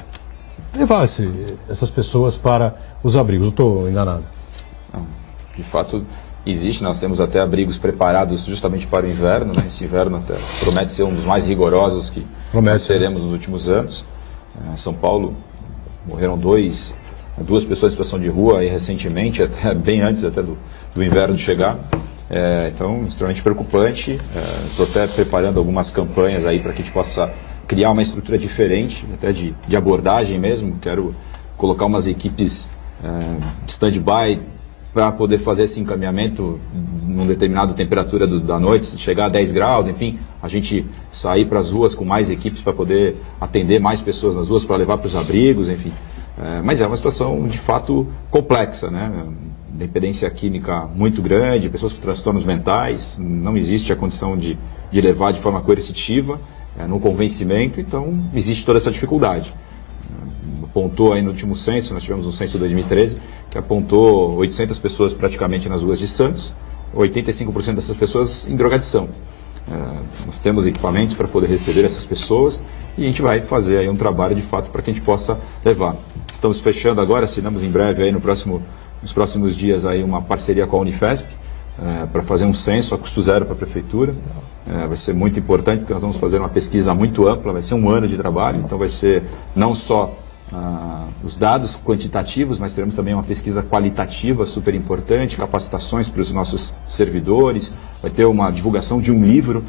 levar essas pessoas para os abrigos. Eu estou enganado? Não, de fato, existe. Nós temos até abrigos preparados justamente para o inverno, né? Esse inverno até promete ser um dos mais rigorosos que nós teremos nos últimos anos. Em São Paulo morreram duas pessoas em situação de rua aí recentemente, até bem antes até do inverno chegar. Então, extremamente preocupante. Estou até preparando algumas campanhas aí para que a gente possa criar uma estrutura diferente, até de abordagem mesmo. Quero colocar umas equipes de stand-by para poder fazer esse encaminhamento numa determinada temperatura da noite, se chegar a 10 graus, enfim, a gente sair para as ruas com mais equipes para poder atender mais pessoas nas ruas, para levar para os abrigos, enfim. Mas é uma situação, de fato, complexa, né? Dependência química muito grande, pessoas com transtornos mentais, não existe a condição de levar de forma coercitiva, no convencimento, então existe toda essa dificuldade. Apontou aí no último censo, nós tivemos um censo de 2013, que apontou 800 pessoas praticamente nas ruas de Santos, 85% dessas pessoas em drogadição. Nós temos equipamentos para poder receber essas pessoas e a gente vai fazer aí um trabalho de fato para que a gente possa levar. Estamos fechando agora, assinamos em breve aí nos próximos dias aí uma parceria com a Unifesp para fazer um censo a custo zero para a prefeitura. Vai ser muito importante porque nós vamos fazer uma pesquisa muito ampla, vai ser um ano de trabalho, então vai ser não só os dados quantitativos, mas teremos também uma pesquisa qualitativa super importante, capacitações para os nossos servidores, vai ter uma divulgação de um livro,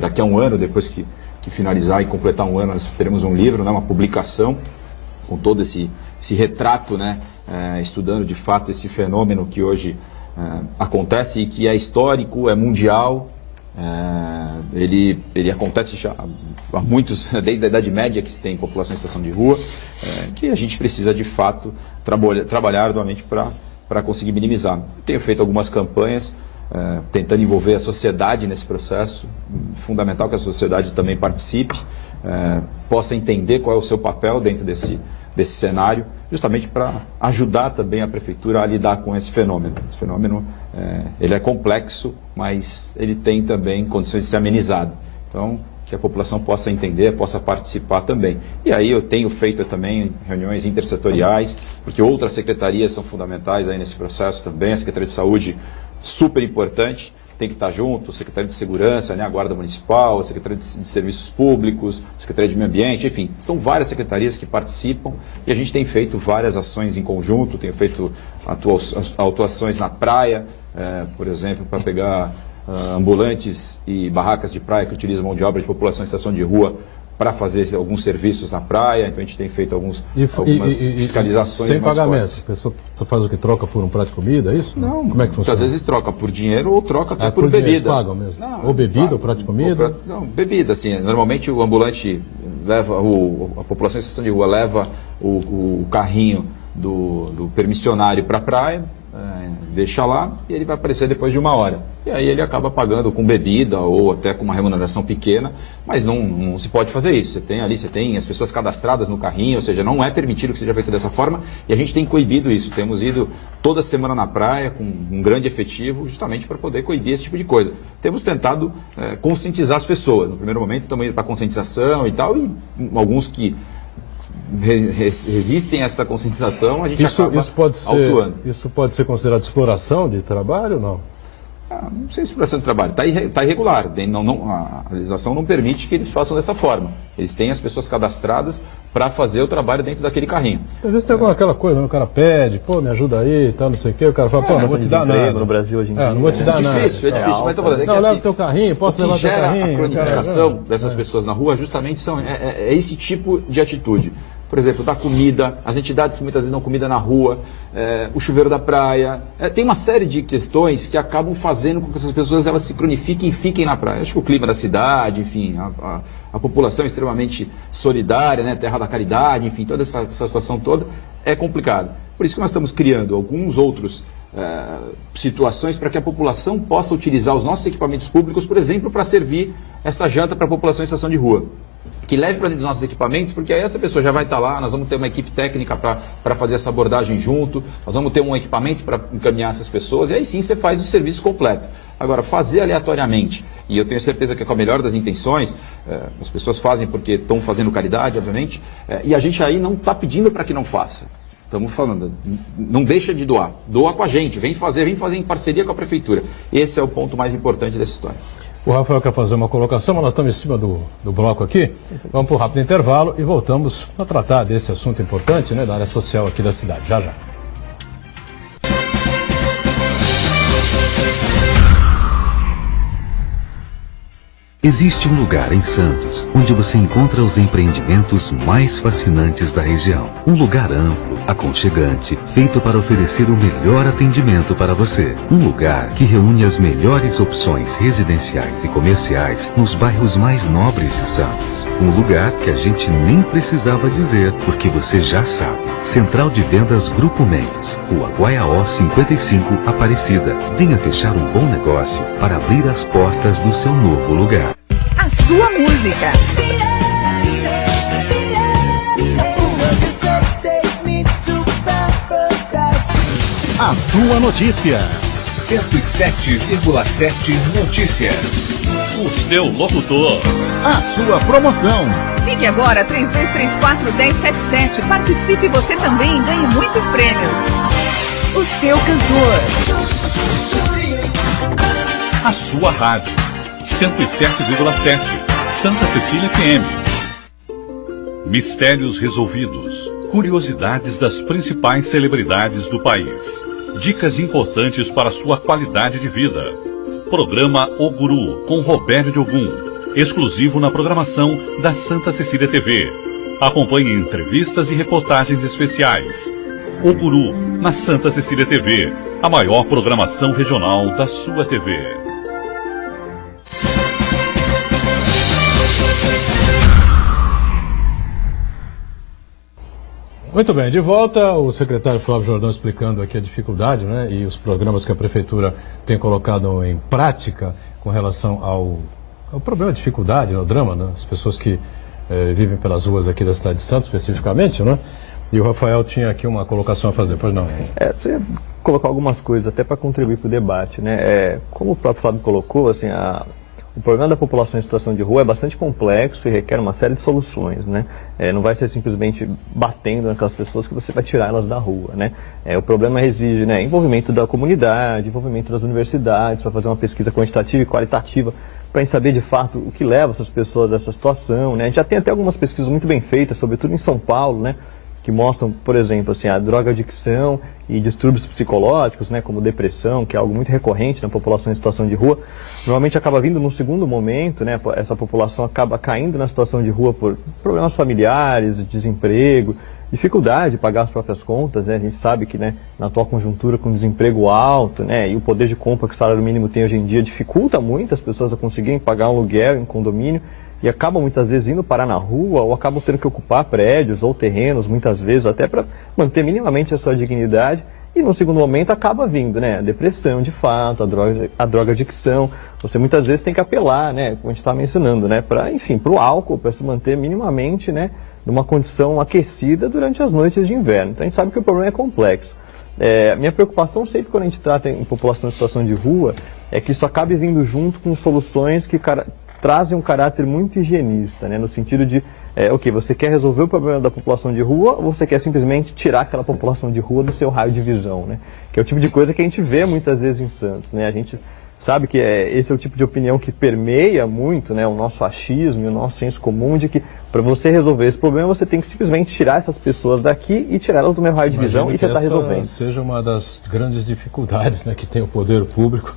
daqui a um ano, depois que finalizar e completar um ano, nós teremos um livro, né, uma publicação com todo esse retrato, né, estudando de fato esse fenômeno que hoje acontece e que é histórico, é mundial. Ele acontece já há muitos, desde a Idade Média que se tem população em situação de rua, que a gente precisa de fato trabalhar arduamente para conseguir minimizar. Eu tenho feito algumas campanhas tentando envolver a sociedade nesse processo, fundamental que a sociedade também participe, possa entender qual é o seu papel dentro desse cenário, justamente para ajudar também a prefeitura a lidar com esse fenômeno. Esse fenômeno ele é complexo, mas ele tem também condições de ser amenizado. Então, que a população possa entender, possa participar também. E aí eu tenho feito também reuniões intersetoriais, porque outras secretarias são fundamentais aí nesse processo também, a Secretaria de Saúde, super importante, tem que estar junto, a Secretaria de Segurança, né, a Guarda Municipal, a Secretaria de Serviços Públicos, a Secretaria de Meio Ambiente, enfim, são várias secretarias que participam e a gente tem feito várias ações em conjunto, tenho feito atuações na praia, por exemplo, para pegar ambulantes e barracas de praia que utilizam mão de obra de população em situação de rua para fazer alguns serviços na praia, então a gente tem feito algumas fiscalizações sem mais pagamento. fortes. A pessoa faz o que? Troca por um prato de comida, é isso? Não, como é que funciona? Muitas vezes troca por dinheiro ou troca até por dinheiro, bebida. Eles pagam mesmo? Não, ou bebida, ou prato de comida? Não, bebida, assim. Normalmente o ambulante leva, a população em situação de rua leva o carrinho do permissionário para a praia, deixa lá e ele vai aparecer depois de 1 hora. E aí ele acaba pagando com bebida ou até com uma remuneração pequena, mas não se pode fazer isso. Você tem as pessoas cadastradas no carrinho, ou seja, não é permitido que seja feito dessa forma e a gente tem coibido isso. Temos ido toda semana na praia com um grande efetivo justamente para poder coibir esse tipo de coisa. Temos tentado conscientizar as pessoas. No primeiro momento estamos indo para conscientização e tal, e alguns que resistem a essa conscientização, a gente acaba autuando. Isso pode ser considerado exploração de trabalho ou não? Não sei se prestando trabalho, está irregular. A legislação não permite que eles façam dessa forma. Eles têm as pessoas cadastradas para fazer o trabalho dentro daquele carrinho. Às vezes tem aquela coisa, o cara pede, pô, me ajuda aí e tal, não sei o quê, o cara fala, pô, não vou te dar nada. No Brasil hoje em dia. Não vou te dar nada. É difícil, mas tô falando, não, leva o teu carrinho, posso levar o teu carrinho. O que gera a cronificação dessas pessoas na rua justamente é esse tipo de atitude. Por exemplo, da comida, as entidades que muitas vezes dão comida na rua, o chuveiro da praia. Tem uma série de questões que acabam fazendo com que essas pessoas elas se cronifiquem e fiquem na praia. Acho que o clima da cidade, enfim, a população extremamente solidária, né, terra da caridade, enfim, toda essa situação toda é complicada. Por isso que nós estamos criando alguns outros situações para que a população possa utilizar os nossos equipamentos públicos, por exemplo, para servir essa janta para a população em situação de rua. Que leve para dentro dos nossos equipamentos, porque aí essa pessoa já vai estar lá, nós vamos ter uma equipe técnica para fazer essa abordagem junto, nós vamos ter um equipamento para encaminhar essas pessoas, e aí sim você faz o serviço completo. Agora, fazer aleatoriamente, e eu tenho certeza que é com a melhor das intenções, as pessoas fazem porque estão fazendo caridade, obviamente, e a gente aí não está pedindo para que não faça. Estamos falando, não deixa de doar, doa com a gente, vem fazer em parceria com a prefeitura. Esse é o ponto mais importante dessa história. O Rafael quer fazer uma colocação, mas nós estamos em cima do bloco aqui. Vamos para um rápido intervalo e voltamos a tratar desse assunto importante, né, da área social aqui da cidade. Já, já. Existe um lugar em Santos onde você encontra os empreendimentos mais fascinantes da região. Um lugar amplo, aconchegante, feito para oferecer o melhor atendimento para você. Um lugar que reúne as melhores opções residenciais e comerciais nos bairros mais nobres de Santos. Um lugar que a gente nem precisava dizer, porque você já sabe. Central de Vendas Grupo Mendes, Rua Guaiaó 55, Aparecida. Venha fechar um bom negócio para abrir as portas do seu novo lugar. A sua música. A sua notícia. 107,7 Notícias. O seu locutor. A sua promoção. Ligue agora 3234-1077. Participe você também e ganhe muitos prêmios. O seu cantor. A sua rádio. 107,7 Santa Cecília FM. Mistérios resolvidos. Curiosidades das principais celebridades do país. Dicas importantes para sua qualidade de vida. Programa O Guru com Roberto de Ogum. Exclusivo na programação da Santa Cecília TV. Acompanhe entrevistas e reportagens especiais. O Guru na Santa Cecília TV. A maior programação regional da sua TV. Muito bem, de volta, o secretário Flávio Jordão explicando aqui a dificuldade, né, e os programas que a Prefeitura tem colocado em prática com relação ao problema, de dificuldade, ao drama, né, as pessoas que vivem pelas ruas aqui da cidade de Santos, especificamente, né, e o Rafael tinha aqui uma colocação a fazer, pois não? Você ia colocar algumas coisas até para contribuir para o debate, né, como o próprio Flávio colocou, assim, o problema da população em situação de rua é bastante complexo e requer uma série de soluções, né? Não vai ser simplesmente batendo naquelas pessoas que você vai tirar elas da rua, né? O problema exige, né, envolvimento da comunidade, envolvimento das universidades para fazer uma pesquisa quantitativa e qualitativa para a gente saber de fato o que leva essas pessoas a essa situação, né? A gente já tem até algumas pesquisas muito bem feitas, sobretudo em São Paulo, né, que mostram, por exemplo, assim, a drogadicção e distúrbios psicológicos, né, como depressão, que é algo muito recorrente na população em situação de rua, normalmente acaba vindo num segundo momento, né, essa população acaba caindo na situação de rua por problemas familiares, desemprego, dificuldade de pagar as próprias contas, né, a gente sabe que, né, na atual conjuntura com desemprego alto, né, e o poder de compra que o salário mínimo tem hoje em dia dificulta muito as pessoas a conseguirem pagar um aluguel em condomínio, e acabam muitas vezes indo parar na rua ou acabam tendo que ocupar prédios ou terrenos, muitas vezes até para manter minimamente a sua dignidade. E no segundo momento acaba vindo, né, a depressão de fato, a drogadicção. Você muitas vezes tem que apelar, né, como a gente está mencionando, né, para, enfim, para o álcool, para se manter minimamente, né, numa condição aquecida durante as noites de inverno. Então a gente sabe que o problema é complexo. Minha preocupação sempre quando a gente trata em população em situação de rua é que isso acabe vindo junto com soluções que trazem um caráter muito higienista, né? No sentido de, você quer resolver o problema da população de rua ou você quer simplesmente tirar aquela população de rua do seu raio de visão, né? Que é o tipo de coisa que a gente vê muitas vezes em Santos, né? A gente sabe que esse é o tipo de opinião que permeia muito, né, o nosso achismo e o nosso senso comum de que para você resolver esse problema, você tem que simplesmente tirar essas pessoas daqui e tirá-las do meu raio de visão e você está resolvendo. Seja uma das grandes dificuldades, né, que tem o poder público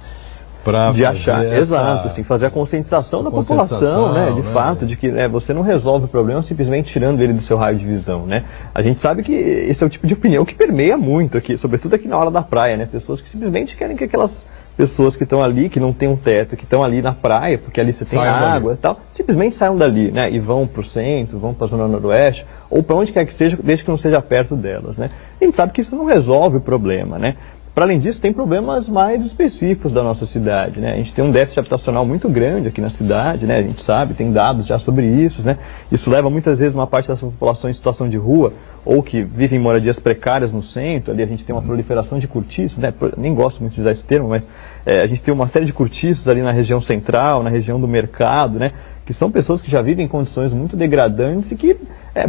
para exato, assim, fazer a conscientização da população, né, de fato, de que você não resolve o problema simplesmente tirando ele do seu raio de visão, né. A gente sabe que esse é o tipo de opinião que permeia muito aqui, sobretudo aqui na hora da praia, né, pessoas que simplesmente querem que aquelas pessoas que estão ali, que não tem um teto, que estão ali na praia, porque ali você tem água e tal, simplesmente saiam dali, né, e vão para o centro, vão para a zona noroeste, ou para onde quer que seja, desde que não seja perto delas, né. A gente sabe que isso não resolve o problema, né. Para além disso, tem problemas mais específicos da nossa cidade, né? A gente tem um déficit habitacional muito grande aqui na cidade, né? A gente sabe, tem dados já sobre isso, né? Isso leva muitas vezes uma parte dessa população em situação de rua ou que vive em moradias precárias no centro. Ali a gente tem uma proliferação de cortiços, né? Nem gosto muito de usar esse termo, mas a gente tem uma série de cortiços ali na região central, na região do mercado, né? Que são pessoas que já vivem em condições muito degradantes e que,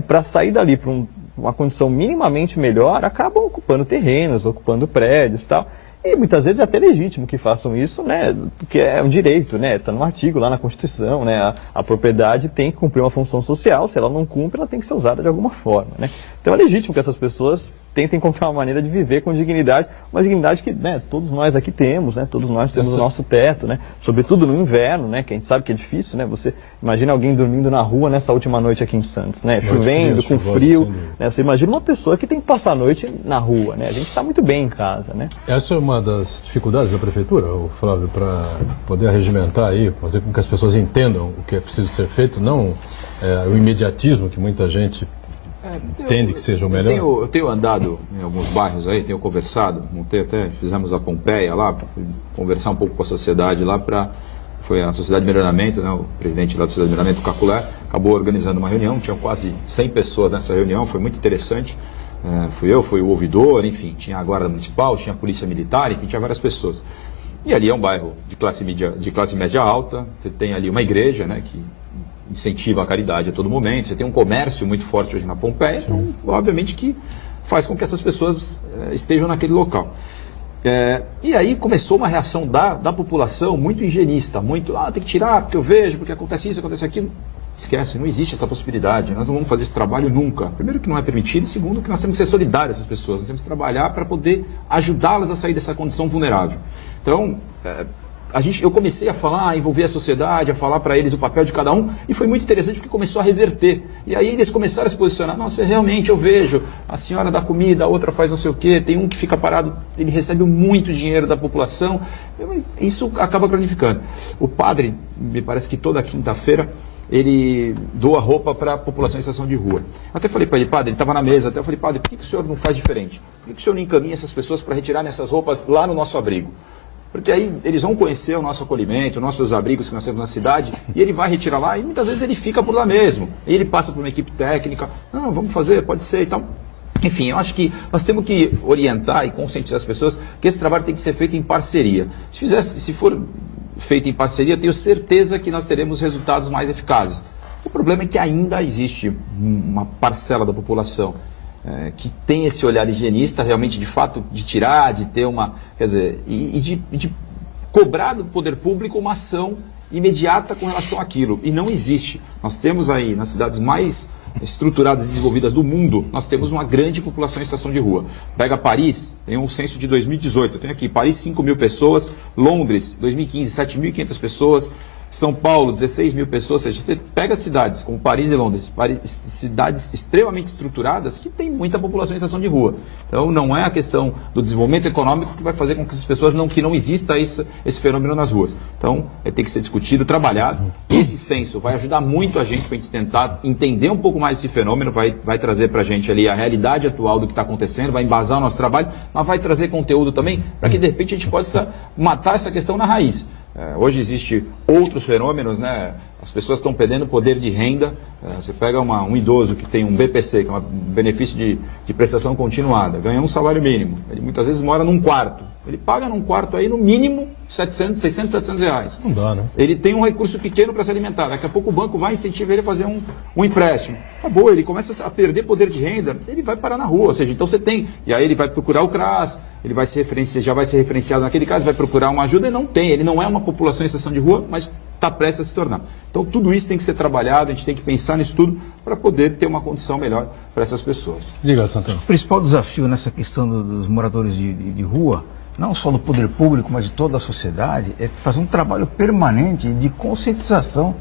para sair dali para uma condição minimamente melhor, acabam ocupando terrenos, ocupando prédios e tal. E muitas vezes é até legítimo que façam isso, né? Porque é um direito, né? Está no artigo lá na Constituição, né? A propriedade tem que cumprir uma função social, se ela não cumpre, ela tem que ser usada de alguma forma, né? Então é legítimo que essas pessoas tentem encontrar uma maneira de viver com dignidade, uma dignidade que, né, todos nós aqui temos, né? Todos nós temos o nosso teto, né? Sobretudo no inverno, né? Que a gente sabe que é difícil, né? Você imagina alguém dormindo na rua nessa última noite aqui em Santos, né? Chovendo, com frio, né? Você imagina uma pessoa que tem que passar a noite na rua, né? A gente está muito bem em casa, né? Essa é uma das dificuldades da prefeitura, Flávio, para poder arregimentar aí, fazer com que as pessoas entendam o que é preciso ser feito, não o imediatismo que muita gente entende que seja o melhor. Eu tenho andado em alguns bairros aí, tenho conversado, fizemos a Pompeia lá, fui conversar um pouco com a sociedade lá, foi a Sociedade de Melhoramento, né, o presidente lá da Sociedade de Melhoramento, o Caculé, acabou organizando uma reunião, tinha quase 100 pessoas nessa reunião, foi muito interessante. Fui o ouvidor, enfim, tinha a Guarda Municipal, tinha a Polícia Militar, enfim, tinha várias pessoas. E ali é um bairro de classe média alta, você tem ali uma igreja, né, que incentiva a caridade a todo momento, você tem um comércio muito forte hoje na Pompeia, então, obviamente que faz com que essas pessoas estejam naquele local. E aí começou uma reação da população muito higienista, muito, tem que tirar, porque eu vejo, porque acontece isso, acontece aquilo. Esquece, não existe essa possibilidade, nós não vamos fazer esse trabalho nunca. Primeiro que não é permitido, segundo que nós temos que ser solidários a essas pessoas, nós temos que trabalhar para poder ajudá-las a sair dessa condição vulnerável. Então, eu comecei a falar, a envolver a sociedade, a falar para eles o papel de cada um, e foi muito interessante porque começou a reverter. E aí eles começaram a se posicionar, nossa, realmente eu vejo, a senhora dá comida, a outra faz não sei o quê, tem um que fica parado, ele recebe muito dinheiro da população, isso acaba cronificando. O padre, me parece que toda quinta-feira, ele doa roupa para a população em situação de rua. Até falei para ele, padre, ele estava na mesa, até eu falei, padre, por que o senhor não faz diferente? Por que o senhor não encaminha essas pessoas para retirar essas roupas lá no nosso abrigo? Porque aí eles vão conhecer o nosso acolhimento, os nossos abrigos que nós temos na cidade, e ele vai retirar lá, e muitas vezes ele fica por lá mesmo. E ele passa por uma equipe técnica, não, vamos fazer, pode ser e tal. Enfim, eu acho que nós temos que orientar e conscientizar as pessoas que esse trabalho tem que ser feito em parceria. Se for feito em parceria, tenho certeza que nós teremos resultados mais eficazes. O problema é que ainda existe uma parcela da população que tem esse olhar higienista, realmente, de fato, de tirar, de ter uma... Quer dizer, e de cobrar do poder público uma ação imediata com relação àquilo. E não existe. Nós temos aí, nas cidades mais estruturadas e desenvolvidas do mundo, nós temos uma grande população em situação de rua. Pega Paris, tem um censo de 2018, eu tenho aqui, Paris 5.000 pessoas, Londres 2015 7.500 pessoas, São Paulo 16.000 pessoas, ou seja, você pega cidades como Paris e Londres, cidades extremamente estruturadas que tem muita população em situação de rua. Então não é a questão do desenvolvimento econômico que vai fazer com que essas pessoas que não exista esse fenômeno nas ruas. Então tem que ser discutido, trabalhado. Esse censo vai ajudar muito a gente para a gente tentar entender um pouco mais esse fenômeno, vai trazer para a gente ali a realidade atual do que está acontecendo, vai embasar o nosso trabalho, mas vai trazer conteúdo também para que de repente a gente possa matar essa questão na raiz. Hoje existem outros fenômenos, né? As pessoas estão perdendo poder de renda. Você pega um idoso que tem um BPC, que é um benefício de prestação continuada, ganha um salário mínimo. Ele muitas vezes mora num quarto. Ele paga num quarto aí no mínimo 600, 700 reais. Não dá, né? Ele tem um recurso pequeno para se alimentar. Daqui a pouco o banco vai incentivar ele a fazer um empréstimo. Acabou, ele começa a perder poder de renda, ele vai parar na rua. Ou seja, então você tem. E aí ele vai procurar o CRAS, ele vai já vai ser referenciado naquele caso, vai procurar uma ajuda e não tem. Ele não é uma população em situação de rua, mas está prestes a se tornar. Então tudo isso tem que ser trabalhado, a gente tem que pensar nisso tudo para poder ter uma condição melhor para essas pessoas. Diga, Santana. O principal desafio nessa questão dos moradores de rua, não só do poder público, mas de toda a sociedade, é fazer um trabalho permanente de conscientização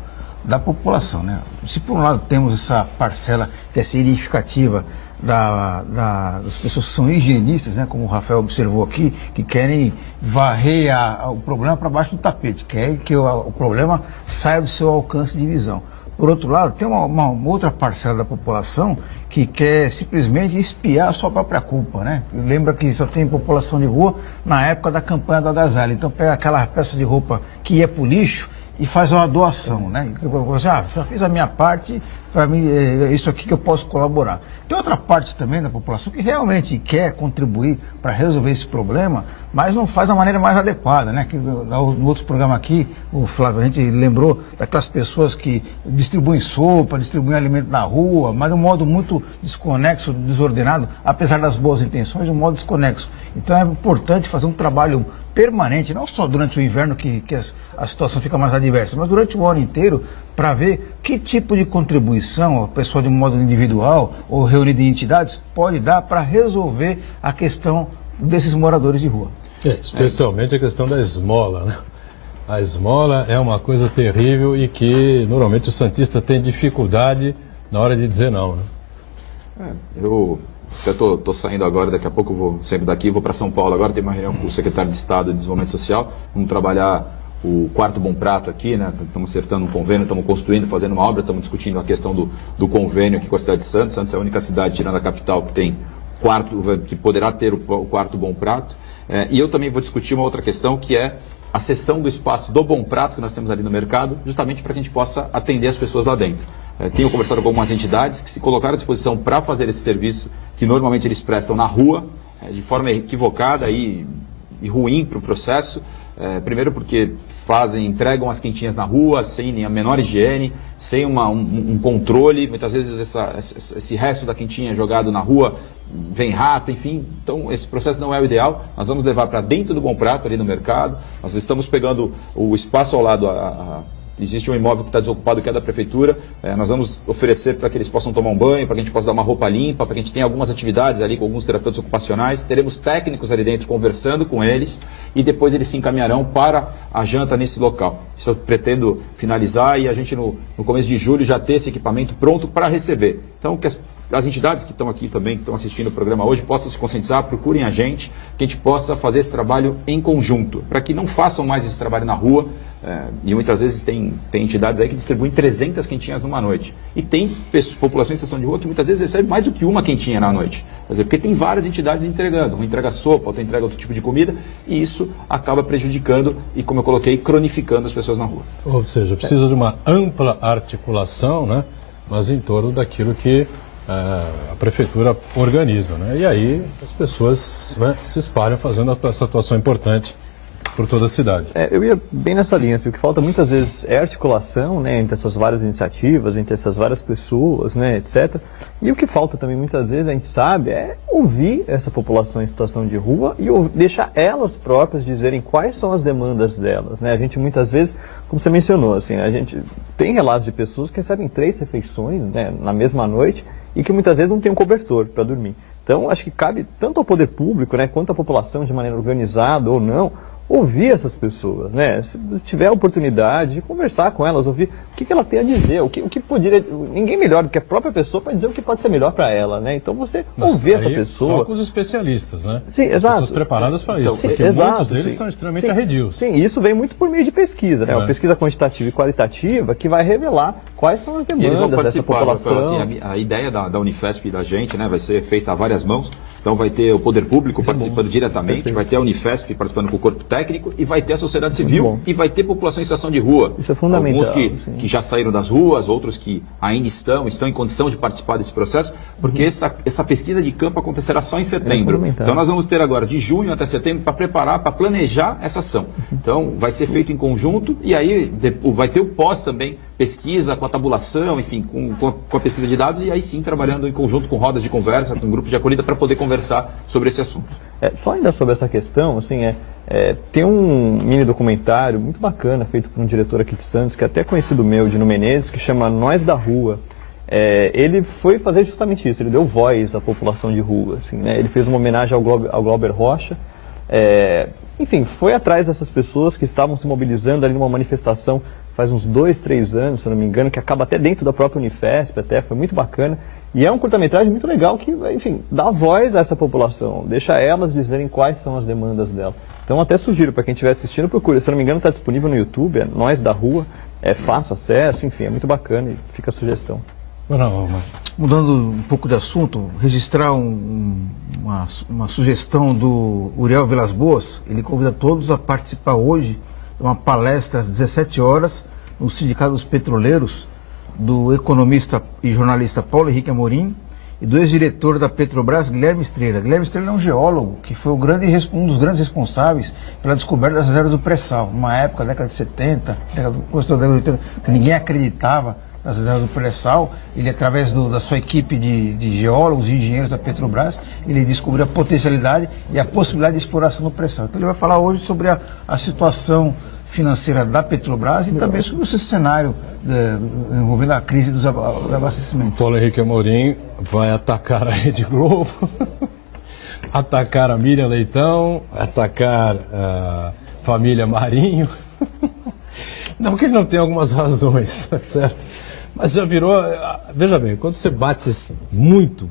da população, né? Se por um lado temos essa parcela que é significativa das pessoas que são higienistas, né, como o Rafael observou aqui, que querem varrer o problema para baixo do tapete, querem que o problema saia do seu alcance de visão. Por outro lado, tem uma outra parcela da população que quer simplesmente espiar a sua própria culpa, né? Lembra que só tem população de rua na época da campanha do agasalho. Então pega aquela peça de roupa que ia para o lixo e faz uma doação, né? Já fiz a minha parte, para mim é isso aqui que eu posso colaborar. Tem outra parte também da população que realmente quer contribuir para resolver esse problema, mas não faz da maneira mais adequada, né? Que no outro programa aqui, o Flávio, a gente lembrou daquelas pessoas que distribuem sopa, distribuem alimento na rua, mas de um modo muito desconexo, desordenado, apesar das boas intenções, de um modo desconexo. Então é importante fazer um trabalho permanente, não só durante o inverno que a situação fica mais adversa, mas durante o ano inteiro, para ver que tipo de contribuição a pessoa de um modo individual ou reunida em entidades pode dar para resolver a questão desses moradores de rua. Especialmente a questão da esmola, né? A esmola é uma coisa terrível e que normalmente o santista tem dificuldade na hora de dizer não, né? Eu até estou saindo agora, daqui a pouco eu vou sempre daqui, vou para São Paulo agora, tem uma reunião com o secretário de Estado de Desenvolvimento Social, vamos trabalhar o quarto Bom Prato aqui, né? Estamos acertando um convênio, estamos construindo, fazendo uma obra, estamos discutindo a questão do convênio aqui com a cidade de Santos. Santos é a única cidade, tirando a capital, que tem que poderá ter o quarto Bom Prato. E eu também vou discutir uma outra questão, que é a cessão do espaço do Bom Prato que nós temos ali no mercado, justamente para que a gente possa atender as pessoas lá dentro. Tenho conversado com algumas entidades que se colocaram à disposição para fazer esse serviço, que normalmente eles prestam na rua, de forma equivocada e ruim para o processo. Primeiro porque entregam as quentinhas na rua, sem a menor higiene, sem um controle. Muitas vezes esse resto da quentinha jogado na rua vem rato, enfim. Então esse processo não é o ideal. Nós vamos levar para dentro do Bom Prato, ali no mercado. Nós estamos pegando o espaço ao lado, existe um imóvel que está desocupado, que é da prefeitura. Nós vamos oferecer para que eles possam tomar um banho, para que a gente possa dar uma roupa limpa, para que a gente tenha algumas atividades ali com alguns terapeutas ocupacionais. Teremos técnicos ali dentro conversando com eles e depois eles se encaminharão para a janta nesse local. Isso eu pretendo finalizar e a gente no começo de julho já ter esse equipamento pronto para receber. Então, que as entidades que estão aqui também, que estão assistindo o programa hoje, possam se conscientizar, procurem a gente, que a gente possa fazer esse trabalho em conjunto, para que não façam mais esse trabalho na rua. E muitas vezes tem entidades aí que distribuem 300 quentinhas numa noite. E tem populações em situação de rua que muitas vezes recebe mais do que uma quentinha na noite. Quer dizer, porque tem várias entidades entregando. Uma entrega sopa, outra entrega outro tipo de comida, e isso acaba prejudicando e, como eu coloquei, cronificando as pessoas na rua. Ou seja, precisa de uma ampla articulação, né? Mas em torno daquilo que a prefeitura organiza, né? E aí as pessoas, né, se espalham fazendo essa atuação importante por toda a cidade. Eu ia bem nessa linha, assim, o que falta muitas vezes é articulação, né, entre essas várias iniciativas, entre essas várias pessoas, né, etc. E o que falta também muitas vezes, a gente sabe, é ouvir essa população em situação de rua e deixar elas próprias dizerem quais são as demandas delas, né? A gente muitas vezes, como você mencionou, assim, a gente tem relatos de pessoas que recebem 3 refeições, né, na mesma noite e que muitas vezes não tem um cobertor para dormir. Então, acho que cabe tanto ao poder público, né, quanto à população, de maneira organizada ou não, ouvir essas pessoas, né? Se tiver a oportunidade de conversar com elas, ouvir o que ela tem a dizer, o que poderia... Ninguém melhor do que a própria pessoa para dizer o que pode ser melhor para ela, né? Então você ouvir essa pessoa... Só com os especialistas, né? Sim, exato. Pessoas preparadas para isso, porque muitos deles são extremamente arredios. Sim, e isso vem muito por meio de pesquisa, né? Uma pesquisa quantitativa e qualitativa que vai revelar quais são as demandas dessa população. Assim, a ideia da Unifesp e da gente, né, vai ser feita a várias mãos. Então vai ter o poder público participando diretamente, vai ter a Unifesp participando com o corpo técnico e vai ter a sociedade civil e vai ter população em situação de rua. Isso é fundamental. Alguns que já saíram das ruas, outros que ainda estão em condição de participar desse processo, porque essa pesquisa de campo acontecerá só em setembro. Então nós vamos ter agora de junho até setembro para preparar, para planejar essa ação. Então vai ser feito em conjunto e aí vai ter o pós também, pesquisa com a tabulação, enfim, com a pesquisa de dados e aí sim trabalhando em conjunto com rodas de conversa, com grupos de acolhida para poder conversar sobre esse assunto. Só ainda sobre essa questão, assim, tem um mini documentário muito bacana feito por um diretor aqui de Santos, que é até conhecido meu, Dino Menezes, que chama Nós da Rua. Ele foi fazer justamente isso, ele deu voz à população de rua, assim, né? Ele fez uma homenagem ao Glauber Rocha, enfim, foi atrás dessas pessoas que estavam se mobilizando ali numa manifestação faz uns 2, 3 anos, se eu não me engano, que acaba até dentro da própria Unifesp, até, foi muito bacana. E é um curta-metragem muito legal que, enfim, dá voz a essa população, deixa elas dizerem quais são as demandas dela. Então até sugiro, para quem estiver assistindo, procure. Se eu não me engano, está disponível no YouTube, é Nós da Rua, é fácil acesso, enfim, é muito bacana e fica a sugestão. Mudando um pouco de assunto, registrar uma sugestão do Uriel Vilas Boas. Ele convida todos a participar hoje de uma palestra às 17 horas no Sindicato dos Petroleiros, do economista e jornalista Paulo Henrique Amorim e do ex-diretor da Petrobras, Guilherme Estrela. Guilherme Estrela é um geólogo que foi um dos grandes responsáveis pela descoberta das reservas do pré-sal. Numa época, década de 70, começo da década de 80, que ninguém acreditava nas reservas do pré-sal. Ele, através da sua equipe de geólogos e engenheiros da Petrobras, ele descobriu a potencialidade e a possibilidade de exploração do pré-sal. Então ele vai falar hoje sobre a situação financeira da Petrobras e também sobre esse cenário envolvendo a crise dos abastecimentos. Paulo Henrique Amorim vai atacar a Rede Globo, atacar a Miriam Leitão, atacar a família Marinho. Não que ele não tenha algumas razões, certo? Mas já virou... Veja bem, quando você bate muito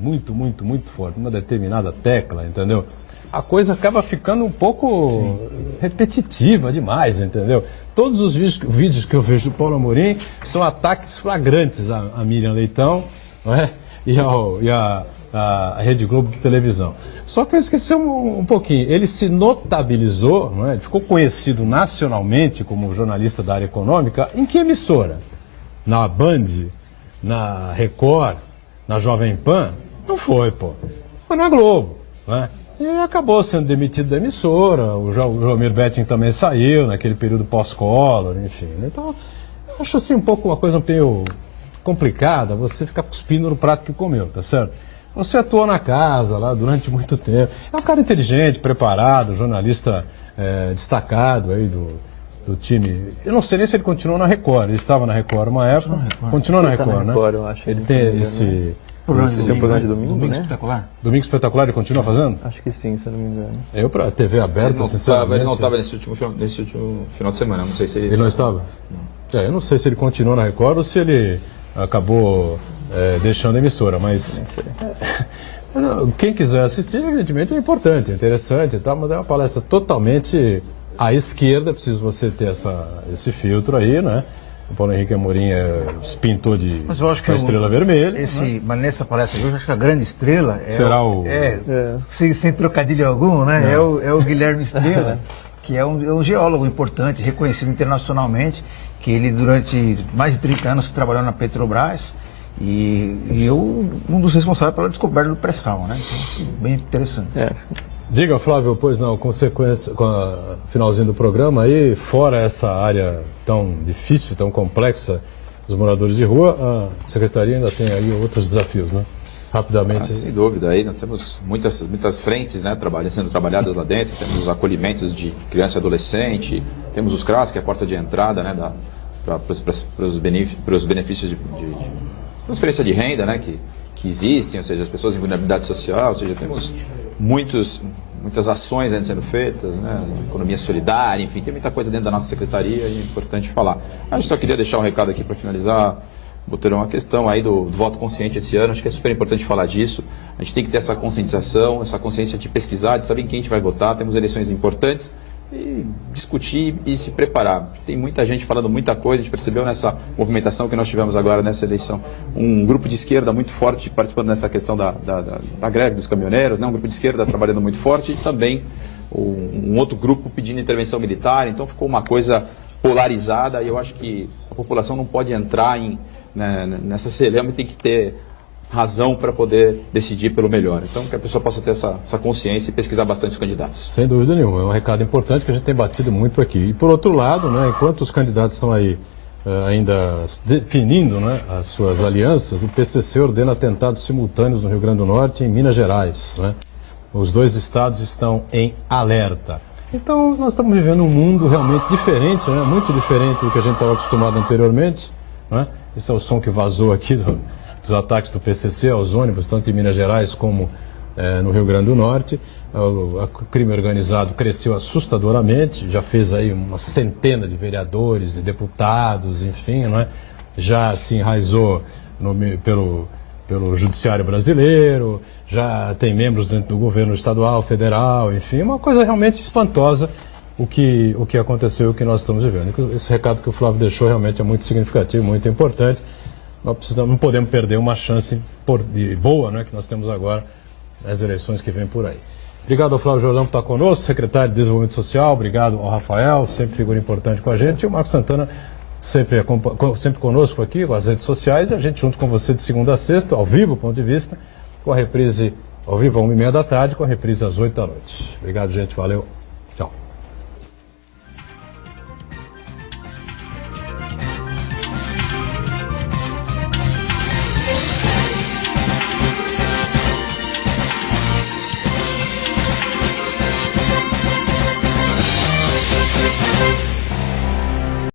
forte numa determinada tecla, entendeu? A coisa acaba ficando um pouco repetitiva demais, entendeu? Todos os vídeos que eu vejo do Paulo Amorim são ataques flagrantes a Miriam Leitão, não é? E a Rede Globo de televisão. Só que eu esqueci um pouquinho. Ele se notabilizou, não é? Ele ficou conhecido nacionalmente como jornalista da área econômica. Em que emissora? Na Band? Na Record? Na Jovem Pan? Não foi, pô. Foi na Globo, não é? E acabou sendo demitido da emissora. O Jomir Betting também saiu naquele período pós-Collor, enfim. Então, eu acho assim uma coisa meio complicada você ficar cuspindo no prato que comeu, tá certo? Você atuou na casa lá durante muito tempo. É um cara inteligente, preparado, jornalista destacado aí do time. Eu não sei nem se ele continuou na Record. Ele estava na Record uma época. Continuou na Record, né? Record, eu acho. Ele tem esse... Tem um programa de domingo, né? Espetacular. Domingo Espetacular ele continua fazendo? Acho que sim, se eu não me engano. Eu para TV aberta, sinceramente... Ele não estava nesse último final de semana, não sei se ele... Ele não estava? Não. Eu não sei se ele continuou na Record ou se ele acabou deixando a emissora, mas... Quem quiser assistir, evidentemente, é importante, é interessante e tal, mas é uma palestra totalmente à esquerda, precisa você ter esse filtro aí, né? O Paulo Henrique Amorim pintou de estrela vermelha. Mas nessa palestra de hoje, acho que a grande estrela será sem trocadilho algum, né? É o Guilherme Estrela, que é um geólogo importante, reconhecido internacionalmente, que ele durante mais de 30 anos trabalhou na Petrobras e um dos responsáveis pela descoberta do pré-sal, né? Então, bem interessante. Diga, Flávio, pois não, consequência, com o finalzinho do programa aí, fora essa área tão difícil, tão complexa dos moradores de rua, a Secretaria ainda tem aí outros desafios, né? Rapidamente. Sem dúvida, aí nós temos muitas frentes, né, sendo trabalhadas lá dentro, temos os acolhimentos de criança e adolescente, temos os CRAS, que é a porta de entrada, né, para os benefícios de transferência de renda, né, que existem, ou seja, as pessoas em vulnerabilidade social, ou seja, temos muitas ações ainda sendo feitas, né? Economia solidária, enfim, tem muita coisa dentro da nossa secretaria e é importante falar. A gente só queria deixar um recado aqui para finalizar, Botelhão, a questão aí do voto consciente esse ano, acho que é super importante falar disso. A gente tem que ter essa conscientização, essa consciência de pesquisar, de saber em quem a gente vai votar. Temos eleições importantes, e discutir e se preparar. Tem muita gente falando muita coisa, a gente percebeu nessa movimentação que nós tivemos agora nessa eleição, um grupo de esquerda muito forte participando nessa questão da greve dos caminhoneiros, né? Um grupo de esquerda trabalhando muito forte e também um outro grupo pedindo intervenção militar, então ficou uma coisa polarizada e eu acho que a população não pode entrar nessa celeuma e tem que ter razão para poder decidir pelo melhor. Então, que a pessoa possa ter essa consciência e pesquisar bastante os candidatos. Sem dúvida nenhuma, é um recado importante que a gente tem batido muito aqui. E por outro lado, né, enquanto os candidatos estão aí ainda definindo, né, as suas alianças, o PCC ordena atentados simultâneos no Rio Grande do Norte e em Minas Gerais, né? Os dois estados estão em alerta. Então, nós estamos vivendo um mundo realmente diferente, né? Muito diferente do que a gente estava acostumado anteriormente, né? Esse é o som que vazou aqui dos ataques do PCC aos ônibus, tanto em Minas Gerais como no Rio Grande do Norte. O crime organizado cresceu assustadoramente, já fez aí uma centena de vereadores e deputados, enfim, não é? Já se enraizou pelo judiciário brasileiro, já tem membros dentro do governo estadual, federal, enfim, uma coisa realmente espantosa o que aconteceu e o que nós estamos vivendo. Esse recado que o Flávio deixou realmente é muito significativo, muito importante. Nós não podemos perder uma chance boa, né, que nós temos agora nas eleições que vêm por aí. Obrigado ao Flávio Jordão por estar conosco, secretário de Desenvolvimento Social, obrigado ao Rafael, sempre figura importante com a gente, e o Marcos Santana sempre conosco aqui, com as redes sociais, e a gente junto com você de segunda a sexta, ao vivo, ponto de vista, com a reprise ao vivo às 1h30 da tarde, com a reprise às 8 da noite. Obrigado, gente, valeu.